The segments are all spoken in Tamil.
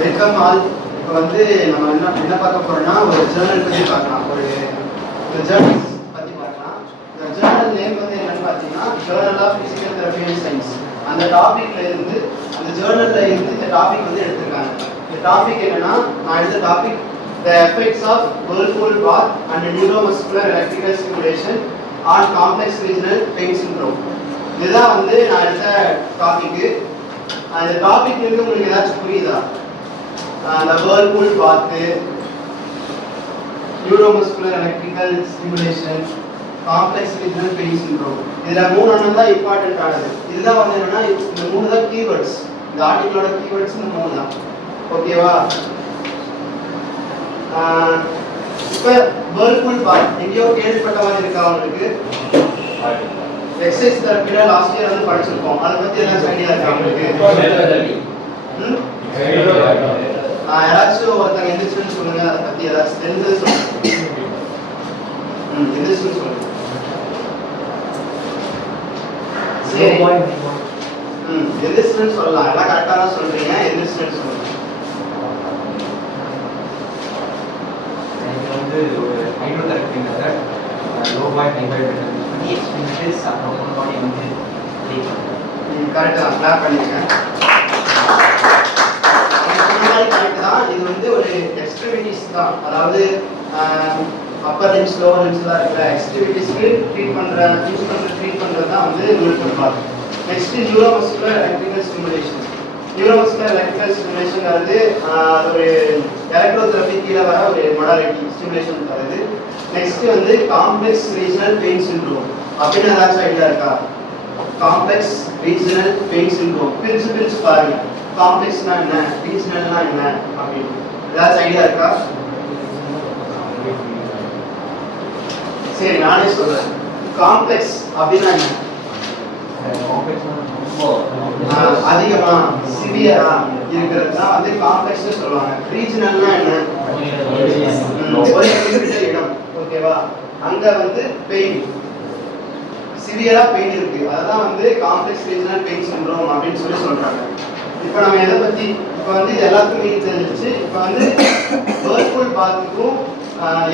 Welcome all. இப்போ வந்து நம்ம என்ன பார்க்க போறோம்னா ஒரு ஜேர்னல் பற்றி பார்க்கலாம். ஒரு ஜேர்னல்ஸ் பற்றி பார்க்கலாம். இந்த ஜேர்னல் நேம் வந்து என்னன்னு பார்த்தீங்கன்னா journal of physical therapy and science. அந்த டாபிக்ல இருந்து அந்த ஜேர்னல்ல இருந்து இந்த டாபிக் வந்து எடுத்திருக்காங்க. இந்த டாபிக் என்னன்னா நான் எடுத்த topic the effects of whirlpool bath and neuromuscular electrical stimulation on complex regional pain syndrome. இதுதான் வந்து நான் எடுத்த டாபிக். அந்த டாபிக் வந்து உங்களுக்கு ஏதாச்சும் புரியுதா? அந்த whirlpool bath, neuromuscular electrical stimulation, complex regional pain syndrome. இதுல மூணு தான் இம்பார்ட்டன்ட் ஆனது. இதுதான் வந்து என்னன்னா இந்த மூணு தான் கீவேர்ட்ஸ். இந்த ஆர்டிகிளோட கீவேர்ட்ஸ் இந்த மூணு தான். ஓகேவா? இப்போ whirlpool bath எங்கேயோ கேள்விப்பட்ட மாதிரி இருக்கா உங்களுக்கு? எக்ஸசைஸ் தெரபில லாஸ்ட் இயர் வந்து படிச்சிருக்கோம். அதை பத்தி எல்லாம் ஐடியா இருக்கா உங்களுக்கு? யாராச்சும் ஒருத்தங்க எந்திரிச்சுன்னு சொல்லுங்க. அதை பத்தி ஏதாச்சும் தெரிஞ்சது சொல்லுங்க. எந்திரிச்சுன்னு சொல்லுங்க. சரி, எந்திரிச்சுன்னு சொல்லலாம். எல்லாம் கரெக்டா தான் சொல்றீங்க. எந்திரிச்சுன்னு சொல்லுங்க. வந்து ஒரு ஹைட்ரோதெரபின்றத லோ பாயிண்ட் ஹைட்ரோதெரபி எக்ஸ்பீரியன்ஸ் அப்புறம் பாடி வந்து கரெக்டா கிளாப் பண்ணிருக்கேன். கரெக்ட் தான். இது வந்து ஒரு எக்ஸ்ட்ரிமிட்டிஸ் தான். அதாவது அப்பர் லிம்ஸ் லோவர் லிம்ஸ்லாம் இருக்கிற எக்ஸ்ட்ரிமிட்டிஸ்க்கு ட்ரீட் பண்றது தான் வந்து whirlpool bath. Next neuromuscular electrical stimulation. Neuromuscular electrical stimulation அது ஒரு எலக்ட்ரோதெரபி கீழே வர ஒரு மொடாலிட்டி ஸ்டிமுலேஷன் தருது. நெக்ஸ்ட் வந்து காம்ப்ளெக்ஸ் ரீஜனல் பெயின் சிண்ட்ரோம். அப்படின்னு ஏதாச்சும் ஐடியா இருக்கா? காம்ப்ளெக்ஸ் ரீஜனல் பெயின் சிண்ட்ரோம் பிரிச்சு பாருங்க. காம்ப்ளெக்ஸ்னா என்ன, ரீஜனல்னா என்ன அப்படின்னு ஏதாச்சும் ஐடியா இருக்கா? சரி, நானே சொல்றேன். காம்ப்ளெக்ஸ் அப்படின்னா என்ன? அதிகமா சிவியரா இருக்கிறது தான் வந்து காம்ப்ளெக்ஸ்னு சொல்லுவாங்க. ரீஜனல்னா என்ன? ஒரு குறிப்பிட்ட இடம். ஓகேவா? அங்க வந்து பெயின் சிவியரா பெயின் இருக்கு. அததான் வந்து காம்ப்ளெக்ஸ் ரீஜனல் பெயின் சிண்ட்ரோம் அப்படின்னு சொல்றாங்க. இப்போ நம்ம எதை பத்தி இப்போ வந்து இது எல்லாத்துக்குமே தெரிஞ்சிருச்சு. இப்போ வந்து whirlpool bathக்கும்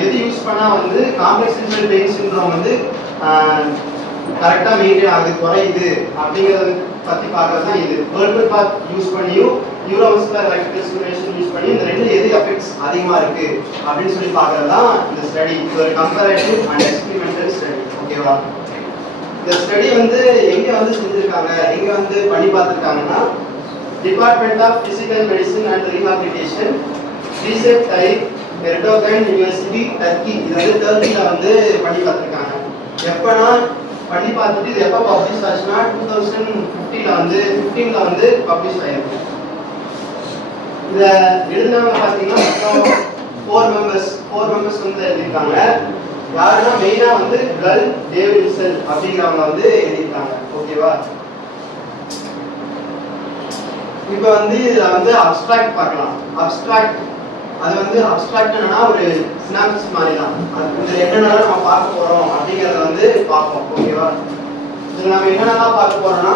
எது யூஸ் பண்ணா வந்து காம்ப்ளெக்ஸ் ரீஜனல் பெயின் சிண்ட்ரோம் வந்து கரெக்டா மெயின்டைன் ஆகுது, குறையுது அப்படிங்கறத பத்தி பார்க்கறது தான் இது. whirlpool bath யூஸ் பண்ணியும் நியூரோமஸ்குலர் எலக்ட்ரிக்கல் ஸ்டிமுலேஷன் யூஸ் பண்ணி இந்த ரெண்டு எது எஃபெக்ட்ஸ் அதிகமா இருக்கு அப்படின்னு சொல்லி பார்க்கறது தான் இந்த ஸ்டடி. இது ஒரு கம்பேரிட்டிவ் அண்ட் எக்ஸ்பெரிமெண்டல் ஸ்டடி. ஓகேவா? இந்த ஸ்டடி வந்து எங்க வந்து செஞ்சிருக்காங்க, எங்க வந்து பண்ணி பார்த்திருக்காங்கன்னா department of physical medicine and rehabilitation, research type, Erdogan University, Turkey. இது வந்து டர்க்கில வந்து பண்ணி பார்த்திருக்காங்க. எப்பனா பண்ணி பார்த்துட்டு இது எப்போ பப்ளிஷ் ஆச்சுன்னா 2015ல வந்து பப்ளிஷ் ஆயிருக்கு. இதை எழுதினவங்க பார்த்தீங்கன்னா மொத்தம் 4 மெம்பர்ஸ் வந்து எழுதியிருக்காங்க. யாருன்னா மெயினா வந்து கல் டேவிட்சன் அப்படிங்கிறவங்க வந்து எழுதியிருக்காங்க. ஓகேவா? இப்போ வந்து இதுல வந்து அப்ஸ்ட்ராக்ட் பார்க்கலாம். அப்ஸ்ட்ராக்ட் அது வந்து அப்ஸ்ட்ராக்ட் என்னன்னா ஒரு சினாப்சிஸ் மாதிரி தான். அது என்னென்ன நம்ம பார்க்க போறோம் அப்படிங்கறத வந்து பார்ப்போம். ஓகேவா? இதுல நம்ம என்னென்னலாம் பார்க்க போறோம்னா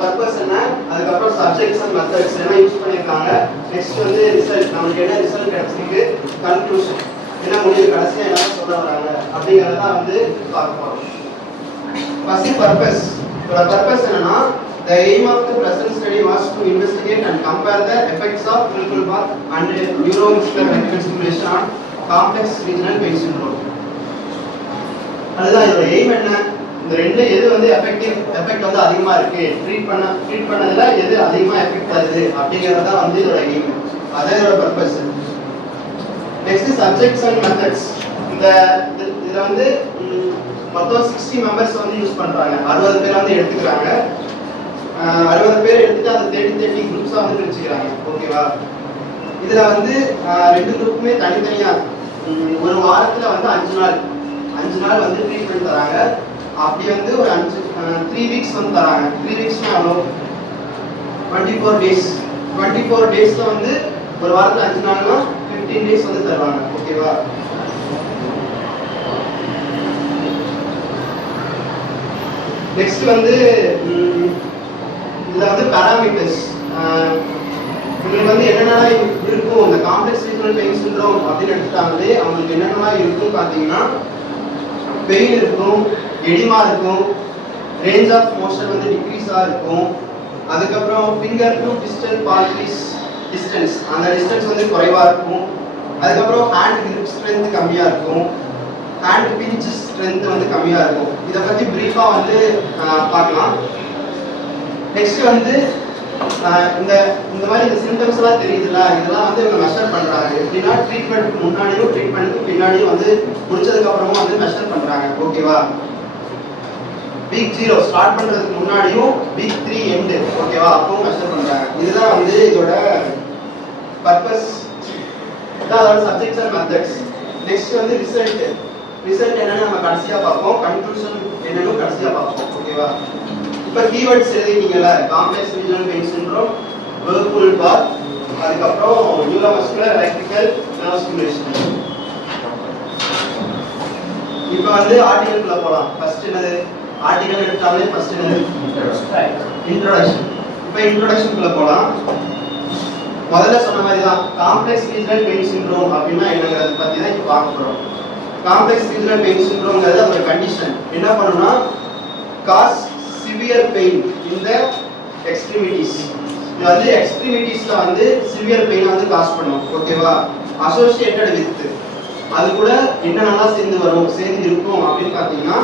பர்பஸ் என்ன, அதுக்கப்புறம் சப்ஜெக்ட்ஸ் அண்ட் மெத்தட்ஸ் என்ன யூஸ் பண்ணியிருக்காங்க, நெக்ஸ்ட் வந்து ரிசல்ட், நமக்கு என்ன ரிசல்ட் கிடைச்சிருக்கு, கன்க்ளூஷன் என்ன முடிவு, கடைசியா என்ன சொல்ல வராங்க அப்படிங்கறத வந்து பார்க்க போறோம். ஃபர்ஸ்ட் பர்பஸ் என்னன்னா the aim of the present study was to investigate and compare the effects of whirlpool bath and neuromuscular electrical stimulation on complex regional pain syndrome. அதுதான் இதோட எய்ம். என்ன, இந்த ரெண்டு எது வந்து எஃபெக்ட் வந்து அதிகமா இருக்கு, ட்ரீட் பண்ணதுல எது அதிகமா எஃபெக்ட் தருது அப்படிங்கறது தான் வந்து இதோட எய்ம். அதான் இதோட purpose. Next subjects and methods. இதுல வந்து மொத்தம் 60 மெம்பர்ஸ் வந்து யூஸ் பண்றாங்க. 60 பேர் வந்து எடுத்துக்கிறாங்க. 60 பேர் எடுத்துட்டு அந்த 30 குரூப்ஸா வந்து பிரிச்சுக்கிறாங்க. ஓகேவா? இதுல வந்து ரெண்டு குரூப்புமே தனித்தனியா ஒரு வாரத்துல வந்து 5 நாள் வந்து ட்ரீட்மெண்ட் தராங்க. அப்படி வந்து ஒரு 3 வீக்ஸ் வந்து தராங்க. 3 வீக்ஸ்னா அவ்வளோ 24 டேஸ்ல வந்து ஒரு வாரத்துல 5 நாள்னா 15 டேஸ் வந்து தருவாங்க. ஓகேவா? நெக்ஸ்ட் வந்து இதுல வந்து பாராமீட்டர்ஸ் உங்களுக்கு வந்து என்னென்னலாம் இருக்கும் இந்த காம்ப்ளெக்ஸ் ரீஜனல் பெயின் சிண்ட்ரோம் அப்படின்னு எடுத்துட்டாங்களே அவங்களுக்கு என்னென்னலாம் இருக்கும் பார்த்தீங்கன்னா பெயின் இருக்கும், எடிமா இருக்கும், ரேஞ்ச் ஆஃப் மோஷன் வந்து டிக்ரீஸாக இருக்கும், அதுக்கப்புறம் ஃபிங்கர் டு டிஸ்டல் பால்ட்ரிஸ் டிஸ்டன்ஸ் அந்த டிஸ்டன்ஸ் வந்து குறைவாக இருக்கும், அதுக்கப்புறம் ஹேண்ட் கிரிப் ஸ்ட்ரென்த் கம்மியாக இருக்கும், ஹேண்ட் பிஞ்ச் ஸ்ட்ரென்த் வந்து கம்மியாக இருக்கும். இதை பற்றி ப்ரீஃபாக வந்து பார்க்கலாம். நெக்ஸ்ட் வந்து இந்த மாதிரி இந்த சிம்டம்ஸ் எல்லாம் தெரியுதுல்ல, இதெல்லாம் வந்து இவங்க மெஷர் பண்றாங்க. எப்படின்னா ட்ரீட்மெண்ட்டுக்கு முன்னாடியும் ட்ரீட்மெண்ட்டுக்கு பின்னாடியும் வந்து முடிச்சதுக்கு அப்புறமும் வந்து மெஷர் பண்றாங்க. ஓகேவா? வீக் 0 ஸ்டார்ட் பண்றதுக்கு முன்னாடியும் வீக் 3 எண்ட் ஓகேவா அப்பவும் மெஷர் பண்றாங்க. இதுதான் வந்து இதோட பர்பஸ். அதோட சப்ஜெக்ட்ஸ் அண்ட் மெத்தட்ஸ். நெக்ஸ்ட் வந்து ரிசல்ட் என்னன்னு நம்ம கடைசியா பார்ப்போம், கன்க்ளூஷன் என்னன்னு கடைசியா பார்ப்போம். ஓகேவா? இப்போ கீவேர்ட்ஸ் எழுதிட்டீங்கல்ல, complex regional pain syndrome, whirlpool bath, அதுக்கப்புறம் நியூரோமஸ்குலர் எலக்ட்ரிக்கல் நர்வ் ஸ்டிமுலேஷன். இப்போ வந்து ஆர்டிகல்குள்ள போலாம். ஃபர்ஸ்ட் என்னது? ஆர்டிகல் எடுத்தாலே ஃபர்ஸ்ட் என்னது? இன்ட்ரோடக்ஷன். இப்போ இன்ட்ரோடக்ஷனுக்குள்ள போலாம். முதல்ல சொன்ன மாதிரி தான் காம்ப்ளெக்ஸ் ரீஜனல் பெயின் சிண்ட்ரோம் அப்படின்னா என்னங்கிறத பத்தி தான் இப்போ பார்க்க போறோம். காம்ப்ளெக்ஸ் ரீஜனல் பெயின் சிண்ட்ரோம்ங்கிறது ஒரு கண்டிஷன். என்ன பண்ணும்னா cause severe pain in the extremities. இது வந்து எக்ஸ்ட்ரிமிட்டிஸ்ல வந்து சிவியர் பெயின் வந்து காஸ் பண்ணும். ஓகேவா? அசோசியேட்டட் வித் அது கூட என்னென்னலாம் சேர்ந்து இருக்கும் அப்படின்னு பார்த்தீங்கன்னா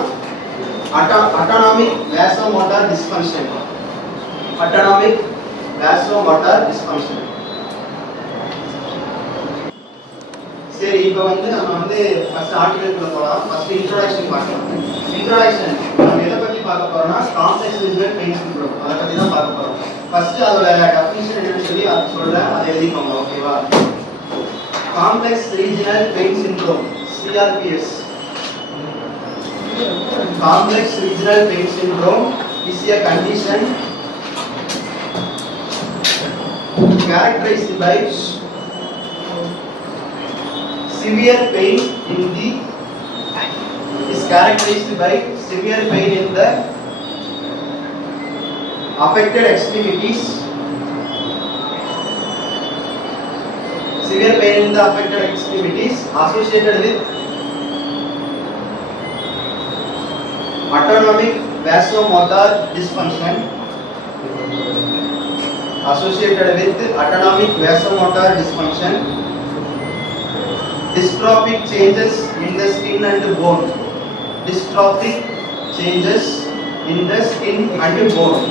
autonomic vasomotor dysfunction. Autonomic vasomotor dysfunction. சரி, இப்போ வந்து நம்ம வந்து ஃபர்ஸ்ட் ஆர்டிகல்குள்ள போகலாம். ஃபர்ஸ்ட் இன்ட்ரோடக்ஷன் பார்க்கலாம். இன்ட்ரோடக்ஷன் நம்ம எதை பத்தி பார்க்க போறோம்னா காம்ப்ளெக்ஸ் ரீஜனல் பெயின் சிண்ட்ரோம் அதை பத்தி தான் பார்க்க போறோம். ஃபர்ஸ்ட் அதோட டெஃபினிஷன் என்னன்னு சொல்லி அது சொல்றேன், அதை எழுதிக்கோங்க. ஓகேவா? Complex regional pain syndrome CRPS. Complex regional pain syndrome is a condition characterized by severe pain in the affected extremities. Severe pain in the affected extremities associated with autonomic vasomotor dysfunction. Dystrophic changes in the skin and bone. Dystrophic changes in the skin and bone.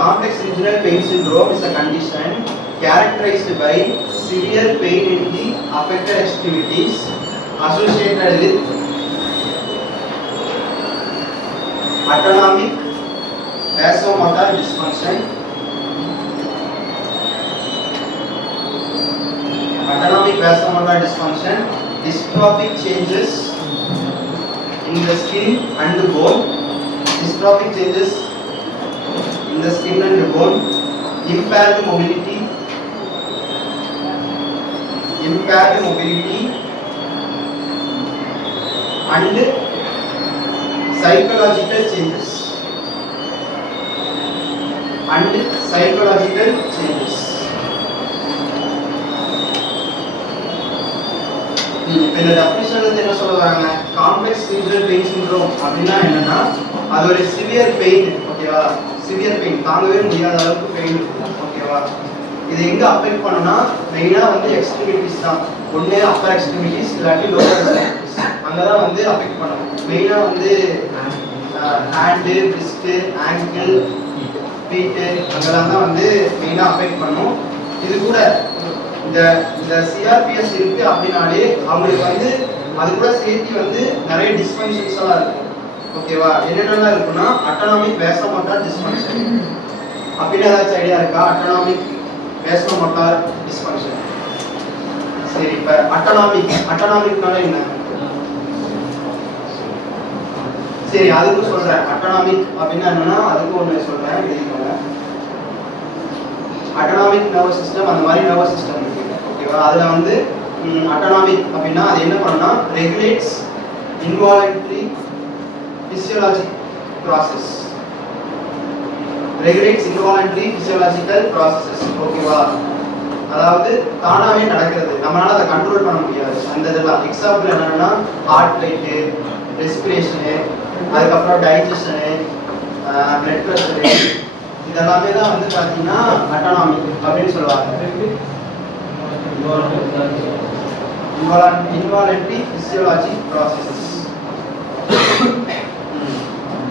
Complex regional pain syndrome is a condition characterized by severe pain in the affected extremities associated with autonomic vasomotor dysfunction. Autonomic vasomotor dysfunction, dystrophic changes in the skin and bone, dystrophic changes in the skin and bone, impaired mobility and psychological changes. இப்போ இந்த டெஃபினிஷன் வந்து என்ன சொல்றாங்க, காம்ப்ளெக்ஸ் ரீஜனல் பெயின் சிண்ட்ரோம் அப்படின்னா என்னன்னா அது ஒரு சிவியர் பெயின். ஓகேவா? சிவியர் பெயின், தாங்கவே முடியாத அளவுக்கு பெயின் இருக்கும். ஓகேவா? இது எங்க அஃபெக்ட் பண்ணுனா மெயினா வந்து எக்ஸ்ட்ரிமிட்டிஸ் தான். ஒண்ணே அப்பர் எக்ஸ்ட்ரிமிட்டிஸ் இல்லாட்டி லோவர் எக்ஸ்ட்ரிமிட்டிஸ் அங்கதான் வந்து அஃபெக்ட் பண்ணும். மெயினா வந்து ஹேண்டு, ரிஸ்ட், ஆங்கிள், ஃபீட் அங்கெல்லாம் தான் வந்து மெயினா அஃபெக்ட் பண்ணும். இது கூட இந்த சிஆர்பிஎஸ் இருக்கு அப்படின்னாலே அவங்களுக்கு வந்து அது கூட சேர்த்து வந்து நிறைய டிஸ்ஃபங்க்ஷன்ஸ் எல்லாம் இருக்கும். ஓகேவா? என்னென்னலாம் இருக்குன்னா அட்டானமிக் வேசோமோட்டார் டிஸ்ஃபங்க்ஷன் அப்படின்னு ஏதாச்சும் ஐடியா இருக்கா? Autonomic vasomotor dysfunction. சரி, இப்போ அட்டானமிக்னால என்ன? சரி, அதுக்கும் சொல்றேன். அட்டானமிக் அப்படின்னா என்னன்னா அதுக்கும் ஒன்று சொல்றேன், எழுதிக்கோங்க. அட்டானமிக் நர்வஸ் சிஸ்டம் அந்த மாதிரி நர்வஸ் சிஸ்டம் இருக்கு. ஓகேவா? அதில் வந்து அட்டானமிக் அப்படின்னா அது என்ன பண்ணுன்னா regulates involuntary physiologic process. Regulates involuntary physiological processes. ஓகேவா, அதாவது தானாவே நடக்கிறது, நம்மளால அதை கண்ட்ரோல் பண்ண முடியாது. அந்த இதெல்லாம் எக்ஸாம்பிள் என்னன்னா ஹார்ட் ரேட்டு, ரெஸ்பிரேஷனு, அதுக்கப்புறம் டைஜஷனு, பிளட் ப்ரெஷரு, இதெல்லாமே தான் வந்து பார்த்தீங்கன்னா அட்டானமி அப்படின்னு சொல்லுவாங்க. இன்வாலன்டரி பிசியோலாஜி ப்ராசஸஸ்.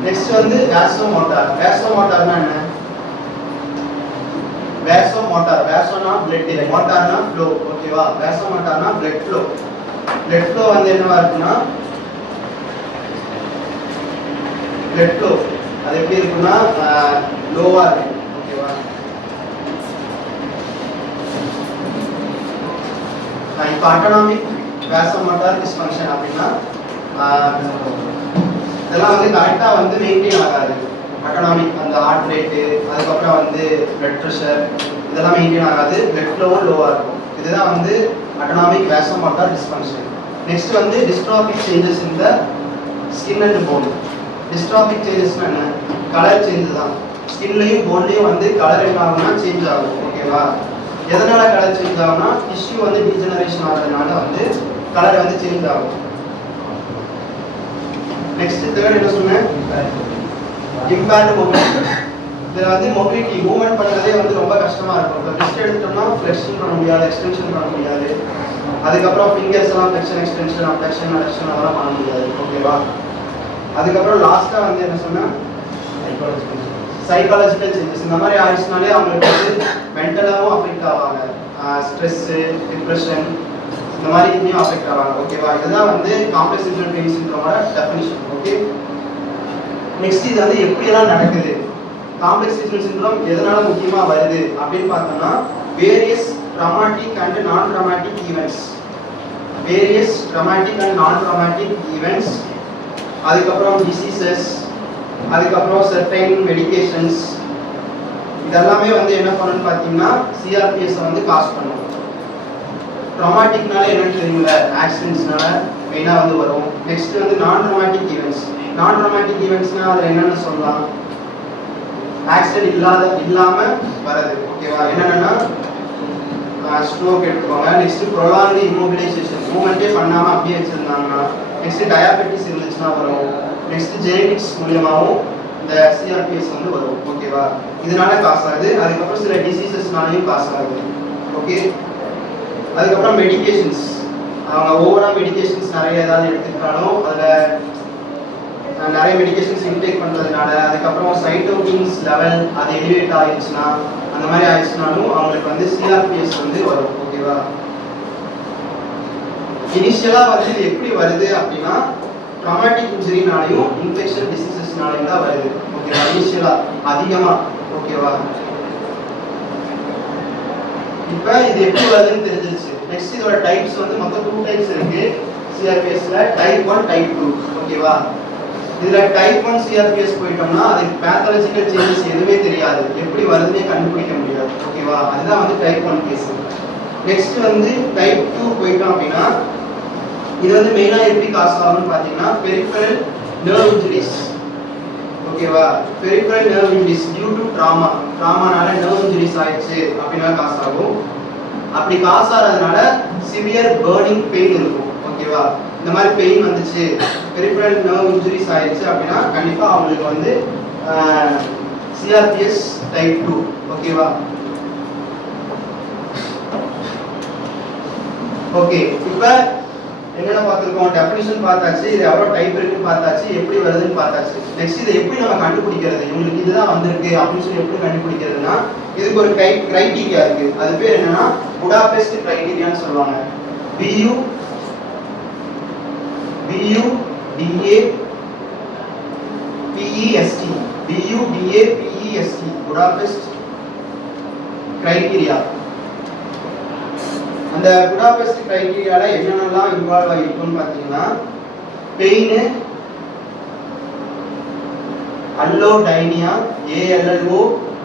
நெக்ஸ்ட் வந்து வேசோமோட்டார். வேசோமோட்டார்னா என்ன? வேசோமோட்டார், வேசோனா பிளட், மோட்டார்னா ஃப்ளோ. ஓகேவா, வேசோமோட்டார்னா பிளட் ஃப்ளோ. பிளட் ஃப்ளோ வந்து என்னவா இருக்குன்னா, பிளட் ஃப்ளோ அது எப்படி இருக்குன்னா லோவா இருக்கு. ஓகேவா, இப்போ அட்டானமிக் வேசோமோட்டார் டிஸ்ஃபங்க்ஷன் அப்படின்னா இதெல்லாம் வந்து கரெக்டாக வந்து மெயின்டைன் ஆகாது. அட்டானமிக் அந்த ஹார்ட் ரேட்டு, அதுக்கப்புறம் வந்து பிளட் ப்ரெஷர், இதெல்லாம் மெயின்டைன் ஆகாது. பிளட் ஃப்ளோவும் லோவாக இருக்கும். இதுதான் வந்து அட்டானமிக் வேசோமோட்டார் டிஸ்ஃபங்க்ஷன். நெக்ஸ்ட் வந்து dystrophic changes in the skin and bone. Dystrophic சேஞ்சஸ்னா என்ன? கலர் சேஞ்ச் தான். ஸ்கின்லையும் போன்லையும் வந்து கலர் என்ன ஆகும்னா சேஞ்ச் ஆகும். ஓகேவா, எதனால கலர் சேஞ்ச் ஆகும்னா டிஷ்யூ வந்து டீஜெனரேஷன் ஆகிறதுனால வந்து கலர் வந்து சேஞ்ச் ஆகும். நெக்ஸ்ட் தேர்ட் என்ன சொன்னேன்? Impaired movement. இதில் வந்து மொபிலிட்டி, மூவ்மெண்ட் பண்ணுறதே வந்து ரொம்ப கஷ்டமாக இருக்கும். இப்போ ரிஸ்ட் எடுத்துட்டோம்னா ஃப்ளெக்ஷன் பண்ண முடியாது, எக்ஸ்டென்ஷன் பண்ண முடியாது. அதுக்கப்புறம் ஃபிங்கர்ஸ் எல்லாம் ஃப்ளெக்ஷன், எக்ஸ்டென்ஷன், அப்டக்ஷன், அடக்ஷன் அதெல்லாம் பண்ண முடியாது. ஓகேவா, அதுக்கப்புறம் லாஸ்ட்டாக வந்து என்ன சொன்னால் சைக்காலஜிக்கல் சேஞ்சஸ். இந்த மாதிரி ஆயிடுச்சுனாலே அவங்களுக்கு வந்து மென்டலாகவும் அஃபெக்ட் ஆவாங்க. ஸ்ட்ரெஸ்ஸு, டிப்ரெஷன், இந்த மாதிரி இதுலேயும் அஃபெக்ட் ஆவாங்க. ஓகேவா, இதுதான் வந்து காம்ப்ளெக்ஸ் சிண்ட்ரோம் பெயின் சிண்ட்ரோமோட டெஃபினிஷன். ஓகே, நெக்ஸ்ட் இது வந்து எப்படியெல்லாம் நடக்குது, காம்ப்ளெக்ஸ் சிண்ட்ரோம் எதனால முக்கியமாக வருது அப்படின்னு பார்த்தோம்னா வேரியஸ் ட்ராமாட்டிக் அண்ட் நான் dramatic events. Various dramatic and நான் ட்ராமாட்டிக் ஈவெண்ட்ஸ், அதுக்கப்புறம் டிசீசஸ், அதுக்கப்புறம் சர்டைன் மெடிகேஷன்ஸ், இதெல்லாமே வந்து என்ன பண்ணுன்னு பார்த்தீங்கன்னா சிஆர்பிஎஸ் வந்து காஸ் பண்ணும். ட்ராமாட்டிக்னால என்னன்னு தெரியுங்கள, ஆக்சிடென்ட்ஸ்னால மெயினாக வந்து வரும். நெக்ஸ்ட் வந்து நான் ட்ராமாட்டிக் ஈவெண்ட்ஸ். நான் ட்ராமாட்டிக் ஈவெண்ட்ஸ்னால் அதில் என்னென்னு சொல்லலாம், ஆக்சிடென்ட் இல்லாமல் வரது. ஓகேவா, என்னென்னா ஸ்ட்ரோக் எடுத்துக்கோங்க. நெக்ஸ்ட் ப்ரொலாங்டு இம்மோபிலைசேஷன், மூவ்மெண்ட்டே பண்ணாமல் அப்படியே வச்சுருந்தாங்கன்னா. நெக்ஸ்ட் டயாபெட்டிஸ் இருந்துச்சுன்னா வரும். நெக்ஸ்ட் ஜெனடிக்ஸ் மூலியமாகவும் இந்த சிஆர்பிஎஸ் வந்து வரும். ஓகேவா, இதனால காசு ஆகுது. அதுக்கப்புறம் சில டிசீசஸ்னாலையும் காசு ஆகுது. ஓகே, அதுக்கப்புறம் மெடிகேஷன்ஸ், அவங்க ஓவரால் மெடிகேஷன்ஸ் நிறைய ஏதாவது எடுத்துக்கிட்டாலும் அதில் நிறைய மெடிகேஷன்ஸ் இன்டேக் பண்ணுறதுனால, அதுக்கப்புறம் சைட்டோகின்ஸ் லெவல் அது எலிவேட் ஆகிடுச்சுன்னா, அந்த மாதிரி ஆயிடுச்சுனாலும் அவங்களுக்கு வந்து சிஆர்பிஎஸ் வந்து வரும். ஓகேவா, இனிஷியலாக வந்து இது எப்படி வருது அப்படின்னா ட்ராமாட்டிக் இன்ஜுரினாலையும் இன்ஃபெக்ஷன் டிசீசஸ்னாலையும் தான் வருது. ஓகேவா, இனிஷியலாக அதிகமாக. ஓகேவா, இப்போ இது எப்படி வருதுன்னு தெரிஞ்சிருச்சு. நெக்ஸ்ட் இதோட டைப்ஸ் வந்து மொத்தம் 2 டைப்ஸ் இருக்கு சிஆர்பிஎஸ்ல, டைப் 1, டைப் 2. ஓகேவா, இதுல டைப் 1 சிஆர்பிஎஸ் போயிட்டோம்னா அதுக்கு பேத்தாலஜிக்கல் சேஞ்சஸ் எதுவுமே தெரியாது, எப்படி வருதுன்னே கண்டுபிடிக்க முடியாது. ஓகேவா, அதுதான் வந்து டைப் 1 கேஸ். நெக்ஸ்ட் வந்து டைப் 2 போயிட்டோம் அப்படின்னா இது வந்து மெயினா எப்படி காஸ் ஆகும்னு பார்த்தீங்கன்னா பெரிஃபரல் நர்வ் இன்ஜுரிஸ். ஓகேவா, peripheral nerve injuries due to ட்ராமானால நர்வ் இன்ஜுரிஸ் ஆயிடுச்சு அப்படின்னா காசு ஆகும். அப்படி காசு ஆகிறதுனால சிவியர் பர்னிங் பெயின் இருக்கும். ஓகேவா, இந்த மாதிரி பெயின் வந்துச்சு, பெரிஃபரல் நர்வ் இன்ஜுரிஸ் ஆயிடுச்சு அப்படின்னா கண்டிப்பாக அவங்களுக்கு வந்து சிஆர்பிஎஸ் டைப் 2. ஓகேவா, ஓகே, இப்போ என்னென்ன பார்த்துருக்கோம், டெஃபினிஷன் பார்த்தாச்சு, இது எவ்வளோ டைப் இருக்குன்னு பார்த்தாச்சு, எப்படி வருதுன்னு பார்த்தாச்சு. நெக்ஸ்ட் இதை எப்படி நம்ம கண்டுபிடிக்கிறது, இவங்களுக்கு இதுதான் வந்திருக்கு அப்படின்னு சொல்லி எப்படி கண்டுபிடிக்கிறதுனா இதுக்கு ஒரு கிரைட்டீரியா இருக்கு. அது பேர் என்னன்னா புடாபெஸ்ட் கிரைட்டீரியான்னு சொல்லுவாங்க. BUDAPEST Budapest criteria. அந்த புடாபெஸ்ட் கிரைட்டீரியால என்னென்னலாம் இன்வால்வ் ஆகிருக்குன்னு பார்த்தீங்கன்னா பெயின், அல்லோடைனியா,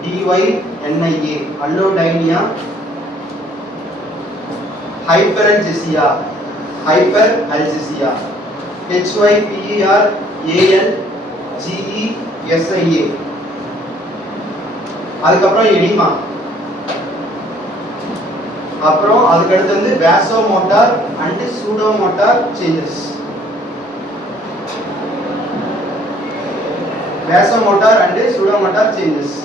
ALLODYNIA அல்லோடைனியா, ஹைப்பர்அல்ஜெசியா, HYPERALGESIA, அதுக்கப்புறம் எடிமா, அப்புறம் அதுக்கு அடுத்து வந்து வேசோமோட்டார் அண்ட் சூடோமோட்டார் சேஞ்சஸ். வேசோமோட்டார் அண்ட் சூடோமோட்டார் சேஞ்சஸ்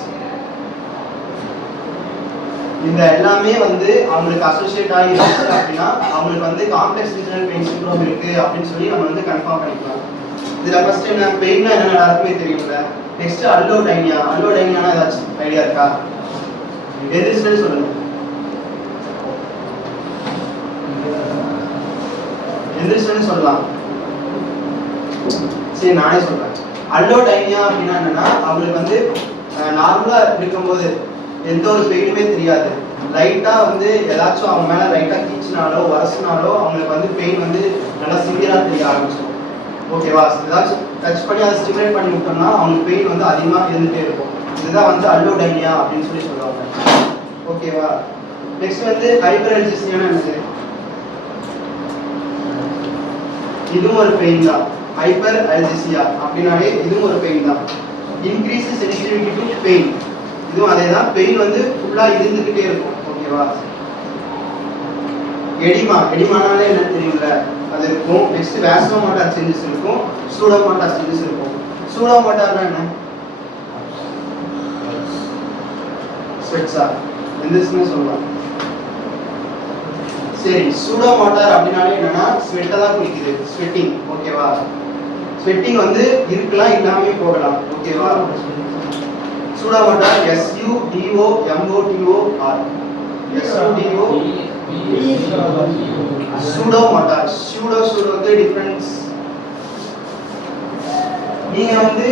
இந்த எல்லாமே வந்து அவங்களுக்கு அசோசியேட் ஆகி இருக்கு அப்படின்னா அவங்களுக்கு வந்து காம்ப்ளெக்ஸ் ரீஜனல் பெயின் சிண்ட்ரோம் இருக்கு அப்படின்னு சொல்லி நம்ம வந்து கன்ஃபார்ம் பண்ணிக்கலாம். இதுல ஃபர்ஸ்ட் என்ன பெயின்னா என்ன எல்லாருக்குமே தெரியும்ல. நெக்ஸ்ட் அல்லோடைனியா. அல்லோடைனியானா ஏதாச்சும் ஐடியா இருக்கா? எதிர்த்து சொல்லுங்க. எதிர்த்து சொல்லலாம். சரி நானே சொல்றேன். அல்லோடைனியா அப்படின்னா என்னன்னா அவங்களுக்கு வந்து நார்மலா இருக்கும்போது எந்த ஒரு பெயினுமே தெரியாது. லைட்டா வந்து ஏதாச்சும் அவங்க மேல லைட்டா கீச்சினாலோ வரசினாலோ அவங்களுக்கு வந்து பெயின் வந்து நல்லா சிவியரா தெரிய ஆரம்பிச்சிடும். ஓகேவா? ஏதாச்சும் டச் பண்ணி அதை ஸ்டிமுலேட் பண்ணி விட்டோம்னா அவங்களுக்கு பெயின் வந்து அதிகமா இருந்துட்டே இருக்கும். இதுதான் வந்து அல்லோடைனியா அப்படின்னு சொல்லி சொல்லுவாங்க. ஓகேவா? நெக்ஸ்ட் வந்து ஹைப்பர்அல்ஜிசியானா என்னது? இதுவும் ஒரு பெயின் தான். ஹைப்பர்அல்ஜிசியா அப்படின்னாலே இதுவும் ஒரு பெயின் தான். Increase sensitivity to pain. இதுவும் அதே தான். பெயின் வந்து ஃபுல்லா இருந்துகிட்டே இருக்கும். ஓகேவா? எடிமா. எடிமானாலே என்ன தெரியும்ல, அது இருக்கும். நெக்ஸ்ட் வேசோமோட்டார் சேஞ்சஸ் இருக்கும், சூடோமோட்டார் சேஞ்சஸ் இருக்கும். சூடோமோட்டார்னா என்ன? ஸ்வெட்ஸா எந்திரிச்சுன்னு சொல்லலாம். சரி, சூடோமோட்டார் அப்படின்னாலே என்னன்னா ஸ்வெட்டை தான் குறிக்குது. ஸ்வெட்டிங். ஓகேவா? ஸ்வெட்டிங் வந்து இருக்கலாம் இல்லாமே போகலாம். ஓகேவா? சூடோமோட்டார் SUDOMOTOR. SUDO சூடோமோட்டார். சூடோக்கு டிஃபரன்ஸ் நீங்க வந்து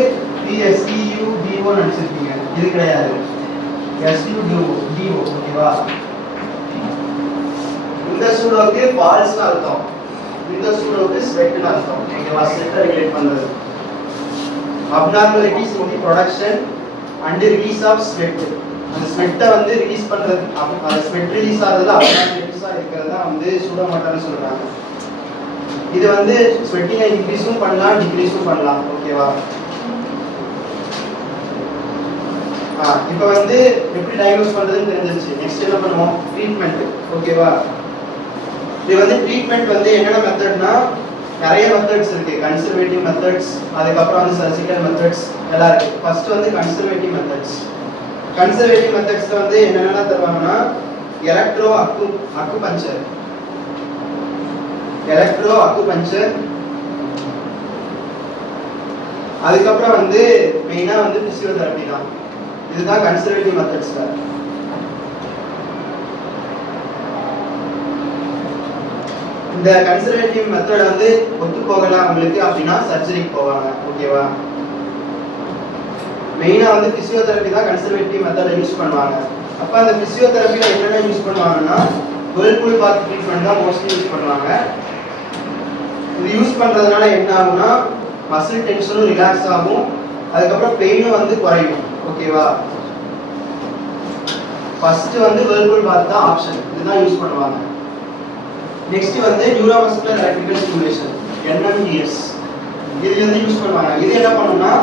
PSEUDO நினைச்சிருக்கீங்க. இது கிடையாது. SUDO. ஓகேவா? இந்த சூடோக்கு ஃபால்ஸ் அர்த்தம், இந்த சூடோக்கு ஸ்வெட்னு அர்த்தம். ஓகேவா? ஸ்வெட்டை ரிலேட் பண்றது. abnormalities in the production and release of sweat. அந்த ஸ்வெட்டை வந்து ரிலீஸ் பண்றது, அந்த ஸ்வெட் ரிலீஸ் ஆகிறதுல abnormalities இருக்கிறதா வந்து சூடோமோட்டார்னு சொல்றாங்க. இது வந்து ஸ்வெட்டிங்கை இன்க்ரீஸும் பண்ணலாம் டிக்ரீஸும் பண்ணலாம். ஓகேவா? இப்போ வந்து எப்படி டயக்னோஸ் பண்றதுன்னு தெரிஞ்சிருச்சு. நெக்ஸ்ட் என்ன பண்ணுவோம்? ட்ரீட்மெண்ட். ஓகேவா? இது வந்து ட்ரீட்மெண்ட் வந்து என்னென்ன மெத்தட்னா நிறைய மெத்தட்ஸ் இருக்கு. கன்சர்வேட்டிவ் மெத்தட்ஸ், அதுக்கப்புறம் வந்து சர்ஜிக்கல் மெத்தட்ஸ் எல்லாம் இருக்கு. ஃபர்ஸ்ட் வந்து கன்சர்வேட்டிவ் மெத்தட்ஸ். கன்சர்வேட்டிவ் மெத்தட்ஸ்ல வந்து என்னென்ன தருவாங்கன்னா எலக்ட்ரோ அக்குபஞ்சர், அதுக்கப்புறம் வந்து மெயினா வந்து பிசியோதெரபி தான். இதுதான் கன்சர்வேட்டிவ் மெத்தட்ஸ்ல. இந்த கன்சர்வேட்டிவ் மெத்தட் வந்து ஒத்து போகல உங்களுக்கு அப்படின்னா சர்ஜரிக்கு போவாங்க. ஓகேவா? மெயினா வந்து பிசியோதெரபி தான் கன்சர்வேட்டிவ் மெத்தட் யூஸ் பண்ணுவாங்க. அப்ப அந்த பிசியோதெரபில என்னென்ன யூஸ் பண்ணுவாங்கன்னா வேர்ல்பூல் பாத் ட்ரீட்மெண்ட் தான் மோஸ்ட்லி யூஸ் பண்ணுவாங்க. இது யூஸ் பண்றதுனால என்ன ஆகும்னா மசில் டென்ஷனும் ரிலாக்ஸ் ஆகும், அதுக்கப்புறம் பெயினும் வந்து குறையும். ஓகேவா? ஃபர்ஸ்ட் வந்து வேர்ல்பூல் பாத் தான் ஆப்ஷன், இதுதான் யூஸ் பண்ணுவாங்க. நெக்ஸ்ட் வந்து நியூரோமஸ்குலர் எலக்ட்ரிக்கல் ஸ்டிமுலேஷன் NMES, இது வந்து யூஸ் பண்ணுவாங்க. இது என்ன பண்ணும்னா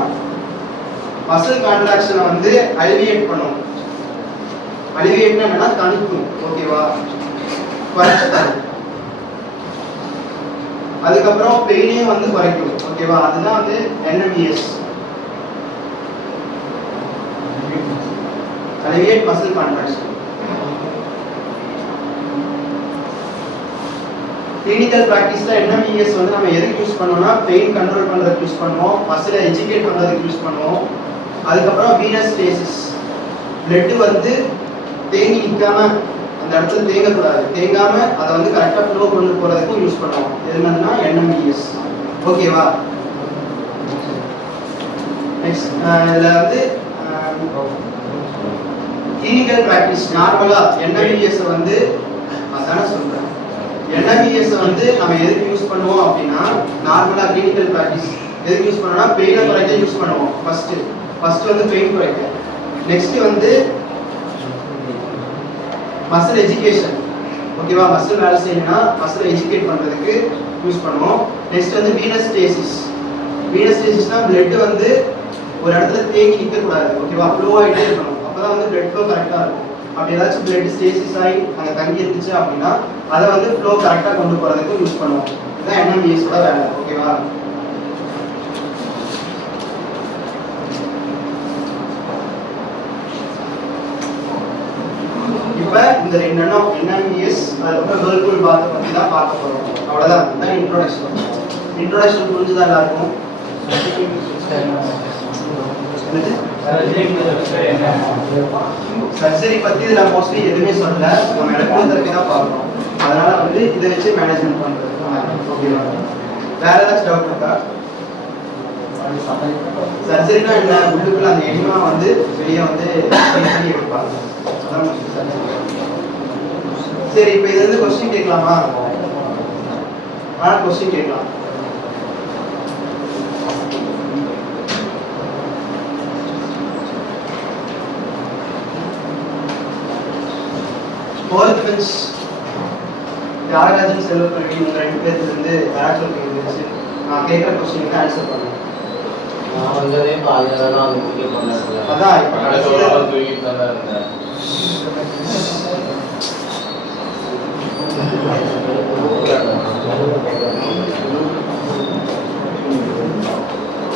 மசில் கான்ட்ராக்ஷனை வந்து அலிவியேட் பண்ணும். அலிவியேட்னா என்னன்னா தணிக்கும். ஓகேவா? குறைச்சு தரும். அதுக்கப்புறம் பெயினையும் வந்து குறைக்கும். ஓகேவா? அதுதான் வந்து NMES, alleviate muscle contraction. Clinical பிராக்டிஸ்ல NMES வந்து நம்ம எதுக்கு யூஸ் பண்ணுவோம்னா பெயின் கண்ட்ரோல் பண்றதுக்கு யூஸ் பண்ணுவோம், மசிலை எஜுகேட் பண்றதுக்கு யூஸ் பண்ணுவோம். அதுக்கப்புறம் வீனஸ் ஸ்டேசிஸ், பிளட் வந்து தேங்கி நிற்காம அந்த இடத்துல தேங்கக்கூடாது, தேங்காம அதை வந்து கரெக்டாக ஃப்ளோ கொண்டு போறதுக்கும் யூஸ் பண்ணுவோம். எதுனா NMES. ஓகேவா? நெக்ஸ்ட் இதில் வந்து கிளினிக்கல் பிராக்டிஸ் நார்மலா NMES வந்து அதான சொல்றேன். NMES வந்து நம்ம எதுக்கு யூஸ் பண்ணுவோம் அப்படின்னா நார்மலா கிளினிக்கல் பிராக்டிஸ் எதுக்கு யூஸ் பண்ணுவோம்னா பெயினை குறைக்க யூஸ் பண்ணுவோம். ஃபர்ஸ்ட் வந்து பெயின் குறைக்க. நெக்ஸ்ட் வந்து மசில் எஜுகேஷன். ஓகேவா? மசில் வேலை செய்யணும்னா மசிலை எஜுகேட் பண்றதுக்கு யூஸ் பண்ணுவோம். நெக்ஸ்ட் வந்து வீனஸ் ஸ்டேசிஸ். வீனஸ் ஸ்டேசிஸ்னா பிளட் வந்து ஒரு இடத்துல தேங்கி நிற்க கூடாது. ஓகேவா? ஃப்ளோ ஆகிட்டே இருக்கணும். அப்போ அப்பதான் வந்து பிளட் ஃப்ளோ கரெக்டா இருக்கும். அப்படி ஏதாச்சும் பிளட் ஸ்டேசிஸ் ஆகி அங்கே தங்கி இருந்துச்சு அப்படின்னா அதை வந்து ஃப்ளோ கரெக்டாக கொண்டு போகிறதுக்கு யூஸ் பண்ணுவோம். இதுதான் என்எம்இஎஸோட வேலை. ஓகேவா? இப்போ இந்த ரெண்டு என்எம்இஎஸ் அதுக்கப்புறம் வேர்ல்பூல் பாத்தை பற்றி தான் பார்க்க போகிறோம். அவ்வளோதான். இதுதான் இன்ட்ரோடக்ஷன். இன்ட்ரோடக்ஷன் புரிஞ்சுதான் எல்லாருக்கும்? சர்ஜரி பத்தி இதுல மோஸ்ட்லி எதுவுமே சொல்லல, நம்ம எலக்ட்ரோதெரபி தான் பார்க்கறோம். அதனால வந்து இதை வச்சு மேனேஜ்மெண்ட் பண்றது. ஓகேவா? வேற ஏதாச்சும் டவுட் இருக்கா? சர்ஜரினா என்ன? உள்ளுக்குள்ள அந்த எனிமா வந்து வெளியே வந்து பண்ணி எடுப்பாங்க. சரி, இப்போ இதுல இருந்து கொஸ்டின் கேட்கலாமா? கொஸ்டின் கேட்கலாம். ஃபோர்த் பெஞ்ச் தியாகராஜன், செல்வப்பிரவி, உங்க ரெண்டு பேர்ல இருந்து யாராச்சும் இருந்துச்சு நான் கேட்குற கொஸ்டினுக்கு ஆன்சர் பண்ணுங்க. நான் வந்ததே பாதியாதான் அது முடிக்க பண்ணல. அதான் இப்போ கடைசியில் தூக்கிட்டு தான் இருந்தேன்.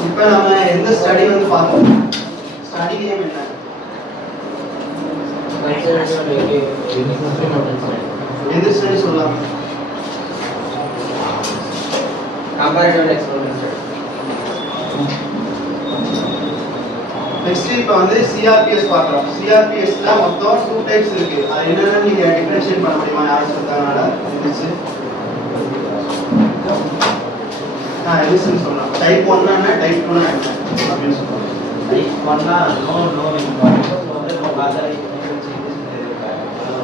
இப்போ நம்ம எந்த ஸ்டடி வந்து பார்த்தோம்? ஸ்டடி நேம் என்ன? எந்த ஸ்டடி சொல்லலாம்? Comparative experiment study. நெக்ஸ்ட் இப்போ வந்து சிஆர்பிஎஸ் பார்க்கலாம். சிஆர்பிஎஸ்ல மொத்தம் 2 டைப்ஸ் இருக்கு. அது என்னன்னா நீங்க டிஃபரன்ஷியேட் பண்ண முடியுமா? யாரும் சொல்றதுனால இருந்துச்சு. எலிசன் சொல்லலாம். டைப் 1 என்ன, டைப் 2 என்ன அப்படின்னு சொல்றோம். டைப் 1னா நோ இம்பார்ட்டன்ஸ் வந்து நம்ம பார்த்தா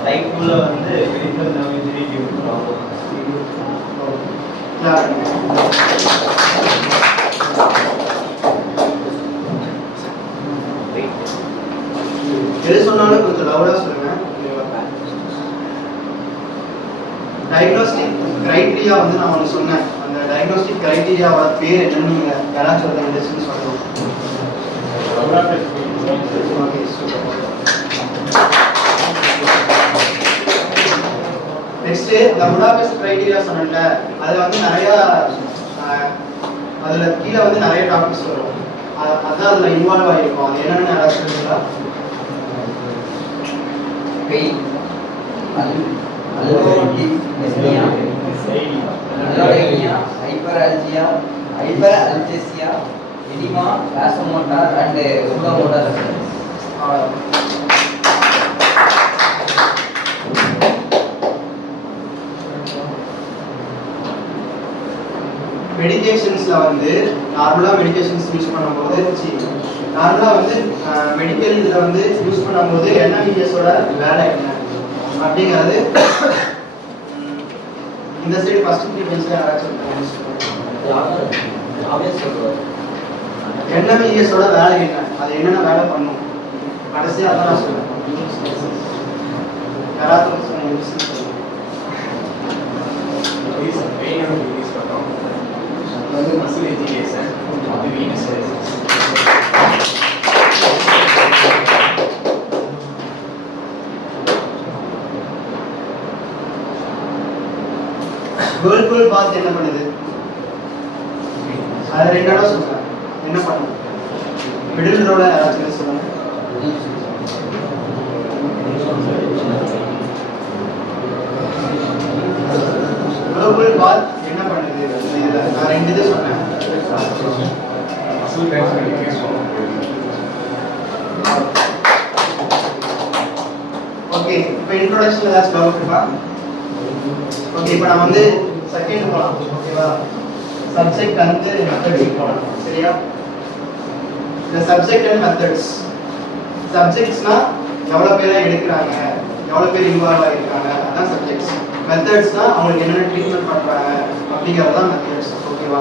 டைப் 2ல வந்து critical nerve injury due to problem. எது சொன்னாலும் கொஞ்சம் லவுடா சொல்லுங்க. டயக்னோஸ்டிக் கிரைட்டீரியா வந்து நான் ஒன்று சொன்னேன். அந்த டயக்னோஸ்டிக் கிரைட்டீரியாவோட பேர் என்னன்னு நீங்க யாராச்சும் ஒரு இண்டஸ்ட்ரின்னு சொல்லணும். நெக்ஸ்ட் இந்த புடாபெஸ்ட் கிரைட்டீரியா சொன்னேன்ல, அதுல வந்து நிறைய அதுல கீழே வந்து நிறைய டாபிக்ஸ் வரும். அதான் அதுல இன்வால்வ் ஆகிருக்கும். அது என்னன்னு யாராச்சும் சொல்லுங்களா? ஹைப்பர்அல்ஜியா, ஹைப்பர்அல்ஜெசியா, எடிமா, வாசோமோட்டார் அண்ட் சூடோமோட்டார் ரெஃபரன்ஸ். மெடிகேஷன்ஸ்ல வந்து நார்மலா மெடிகேஷன்ஸ் யூஸ் பண்ணும்போது நார்மலா வந்து மெடிக்கல் இதுல வந்து யூஸ் பண்ணும்போது என்எம்இஎஸோட வேலை என்ன அப்படிங்கிறது இந்த சைடு ஃபர்ஸ்ட் ப்ரீஃபரன்ஸ்ல யாராச்சும் என்எம்இஎஸோட வேலை என்ன, அது என்னென்ன வேலை பண்ணும் கடைசியா அதான் நான் சொல்லுவேன். யாராச்சும் சொல்லுங்க. வந்து மசில் எஜுகேஷன், அது வீனஸ் வேர்ல்பூல் பாத் என்ன பண்ணுது? அது ரெண்டு இடம் சொல்றேன். என்ன பண்ணுது? மிடில் ரோல யாராச்சும் சொல்லுங்க. வேர்ல்பூல் பாத் என்ன பண்ணுது? நான் ரெண்டு இது சொன்னேன். மசில் ட்ரான்ஸ்ஃபர் இன்க்ரீஸ் பண்ணும். ஓகே, இப்போ இன்ட்ரோடக்ஷன் ஏதாச்சும் டவுட் இருக்கா? ஓகே, இப்போ நான் வந்து செகண்ட் போலாம். ஓகேவா? சப்ஜெக்ட் வந்து மெத்தட்ஸ் போலாம். சரியா? இந்த சப்ஜெக்ட் அண்ட் மெத்தட்ஸ். சப்ஜெக்ட்ஸ்னா எவ்வளவு பேரை எடுக்கிறாங்க, எவ்வளவு பேர் இன்வால்வ் ஆகிருக்காங்க, அதான் சப்ஜெக்ட்ஸ். மெத்தட்ஸ்னா அவங்களுக்கு என்னென்ன ட்ரீட்மெண்ட் பண்றாங்க அப்படிங்கிறது தான் மெத்தட்ஸ். ஓகேவா?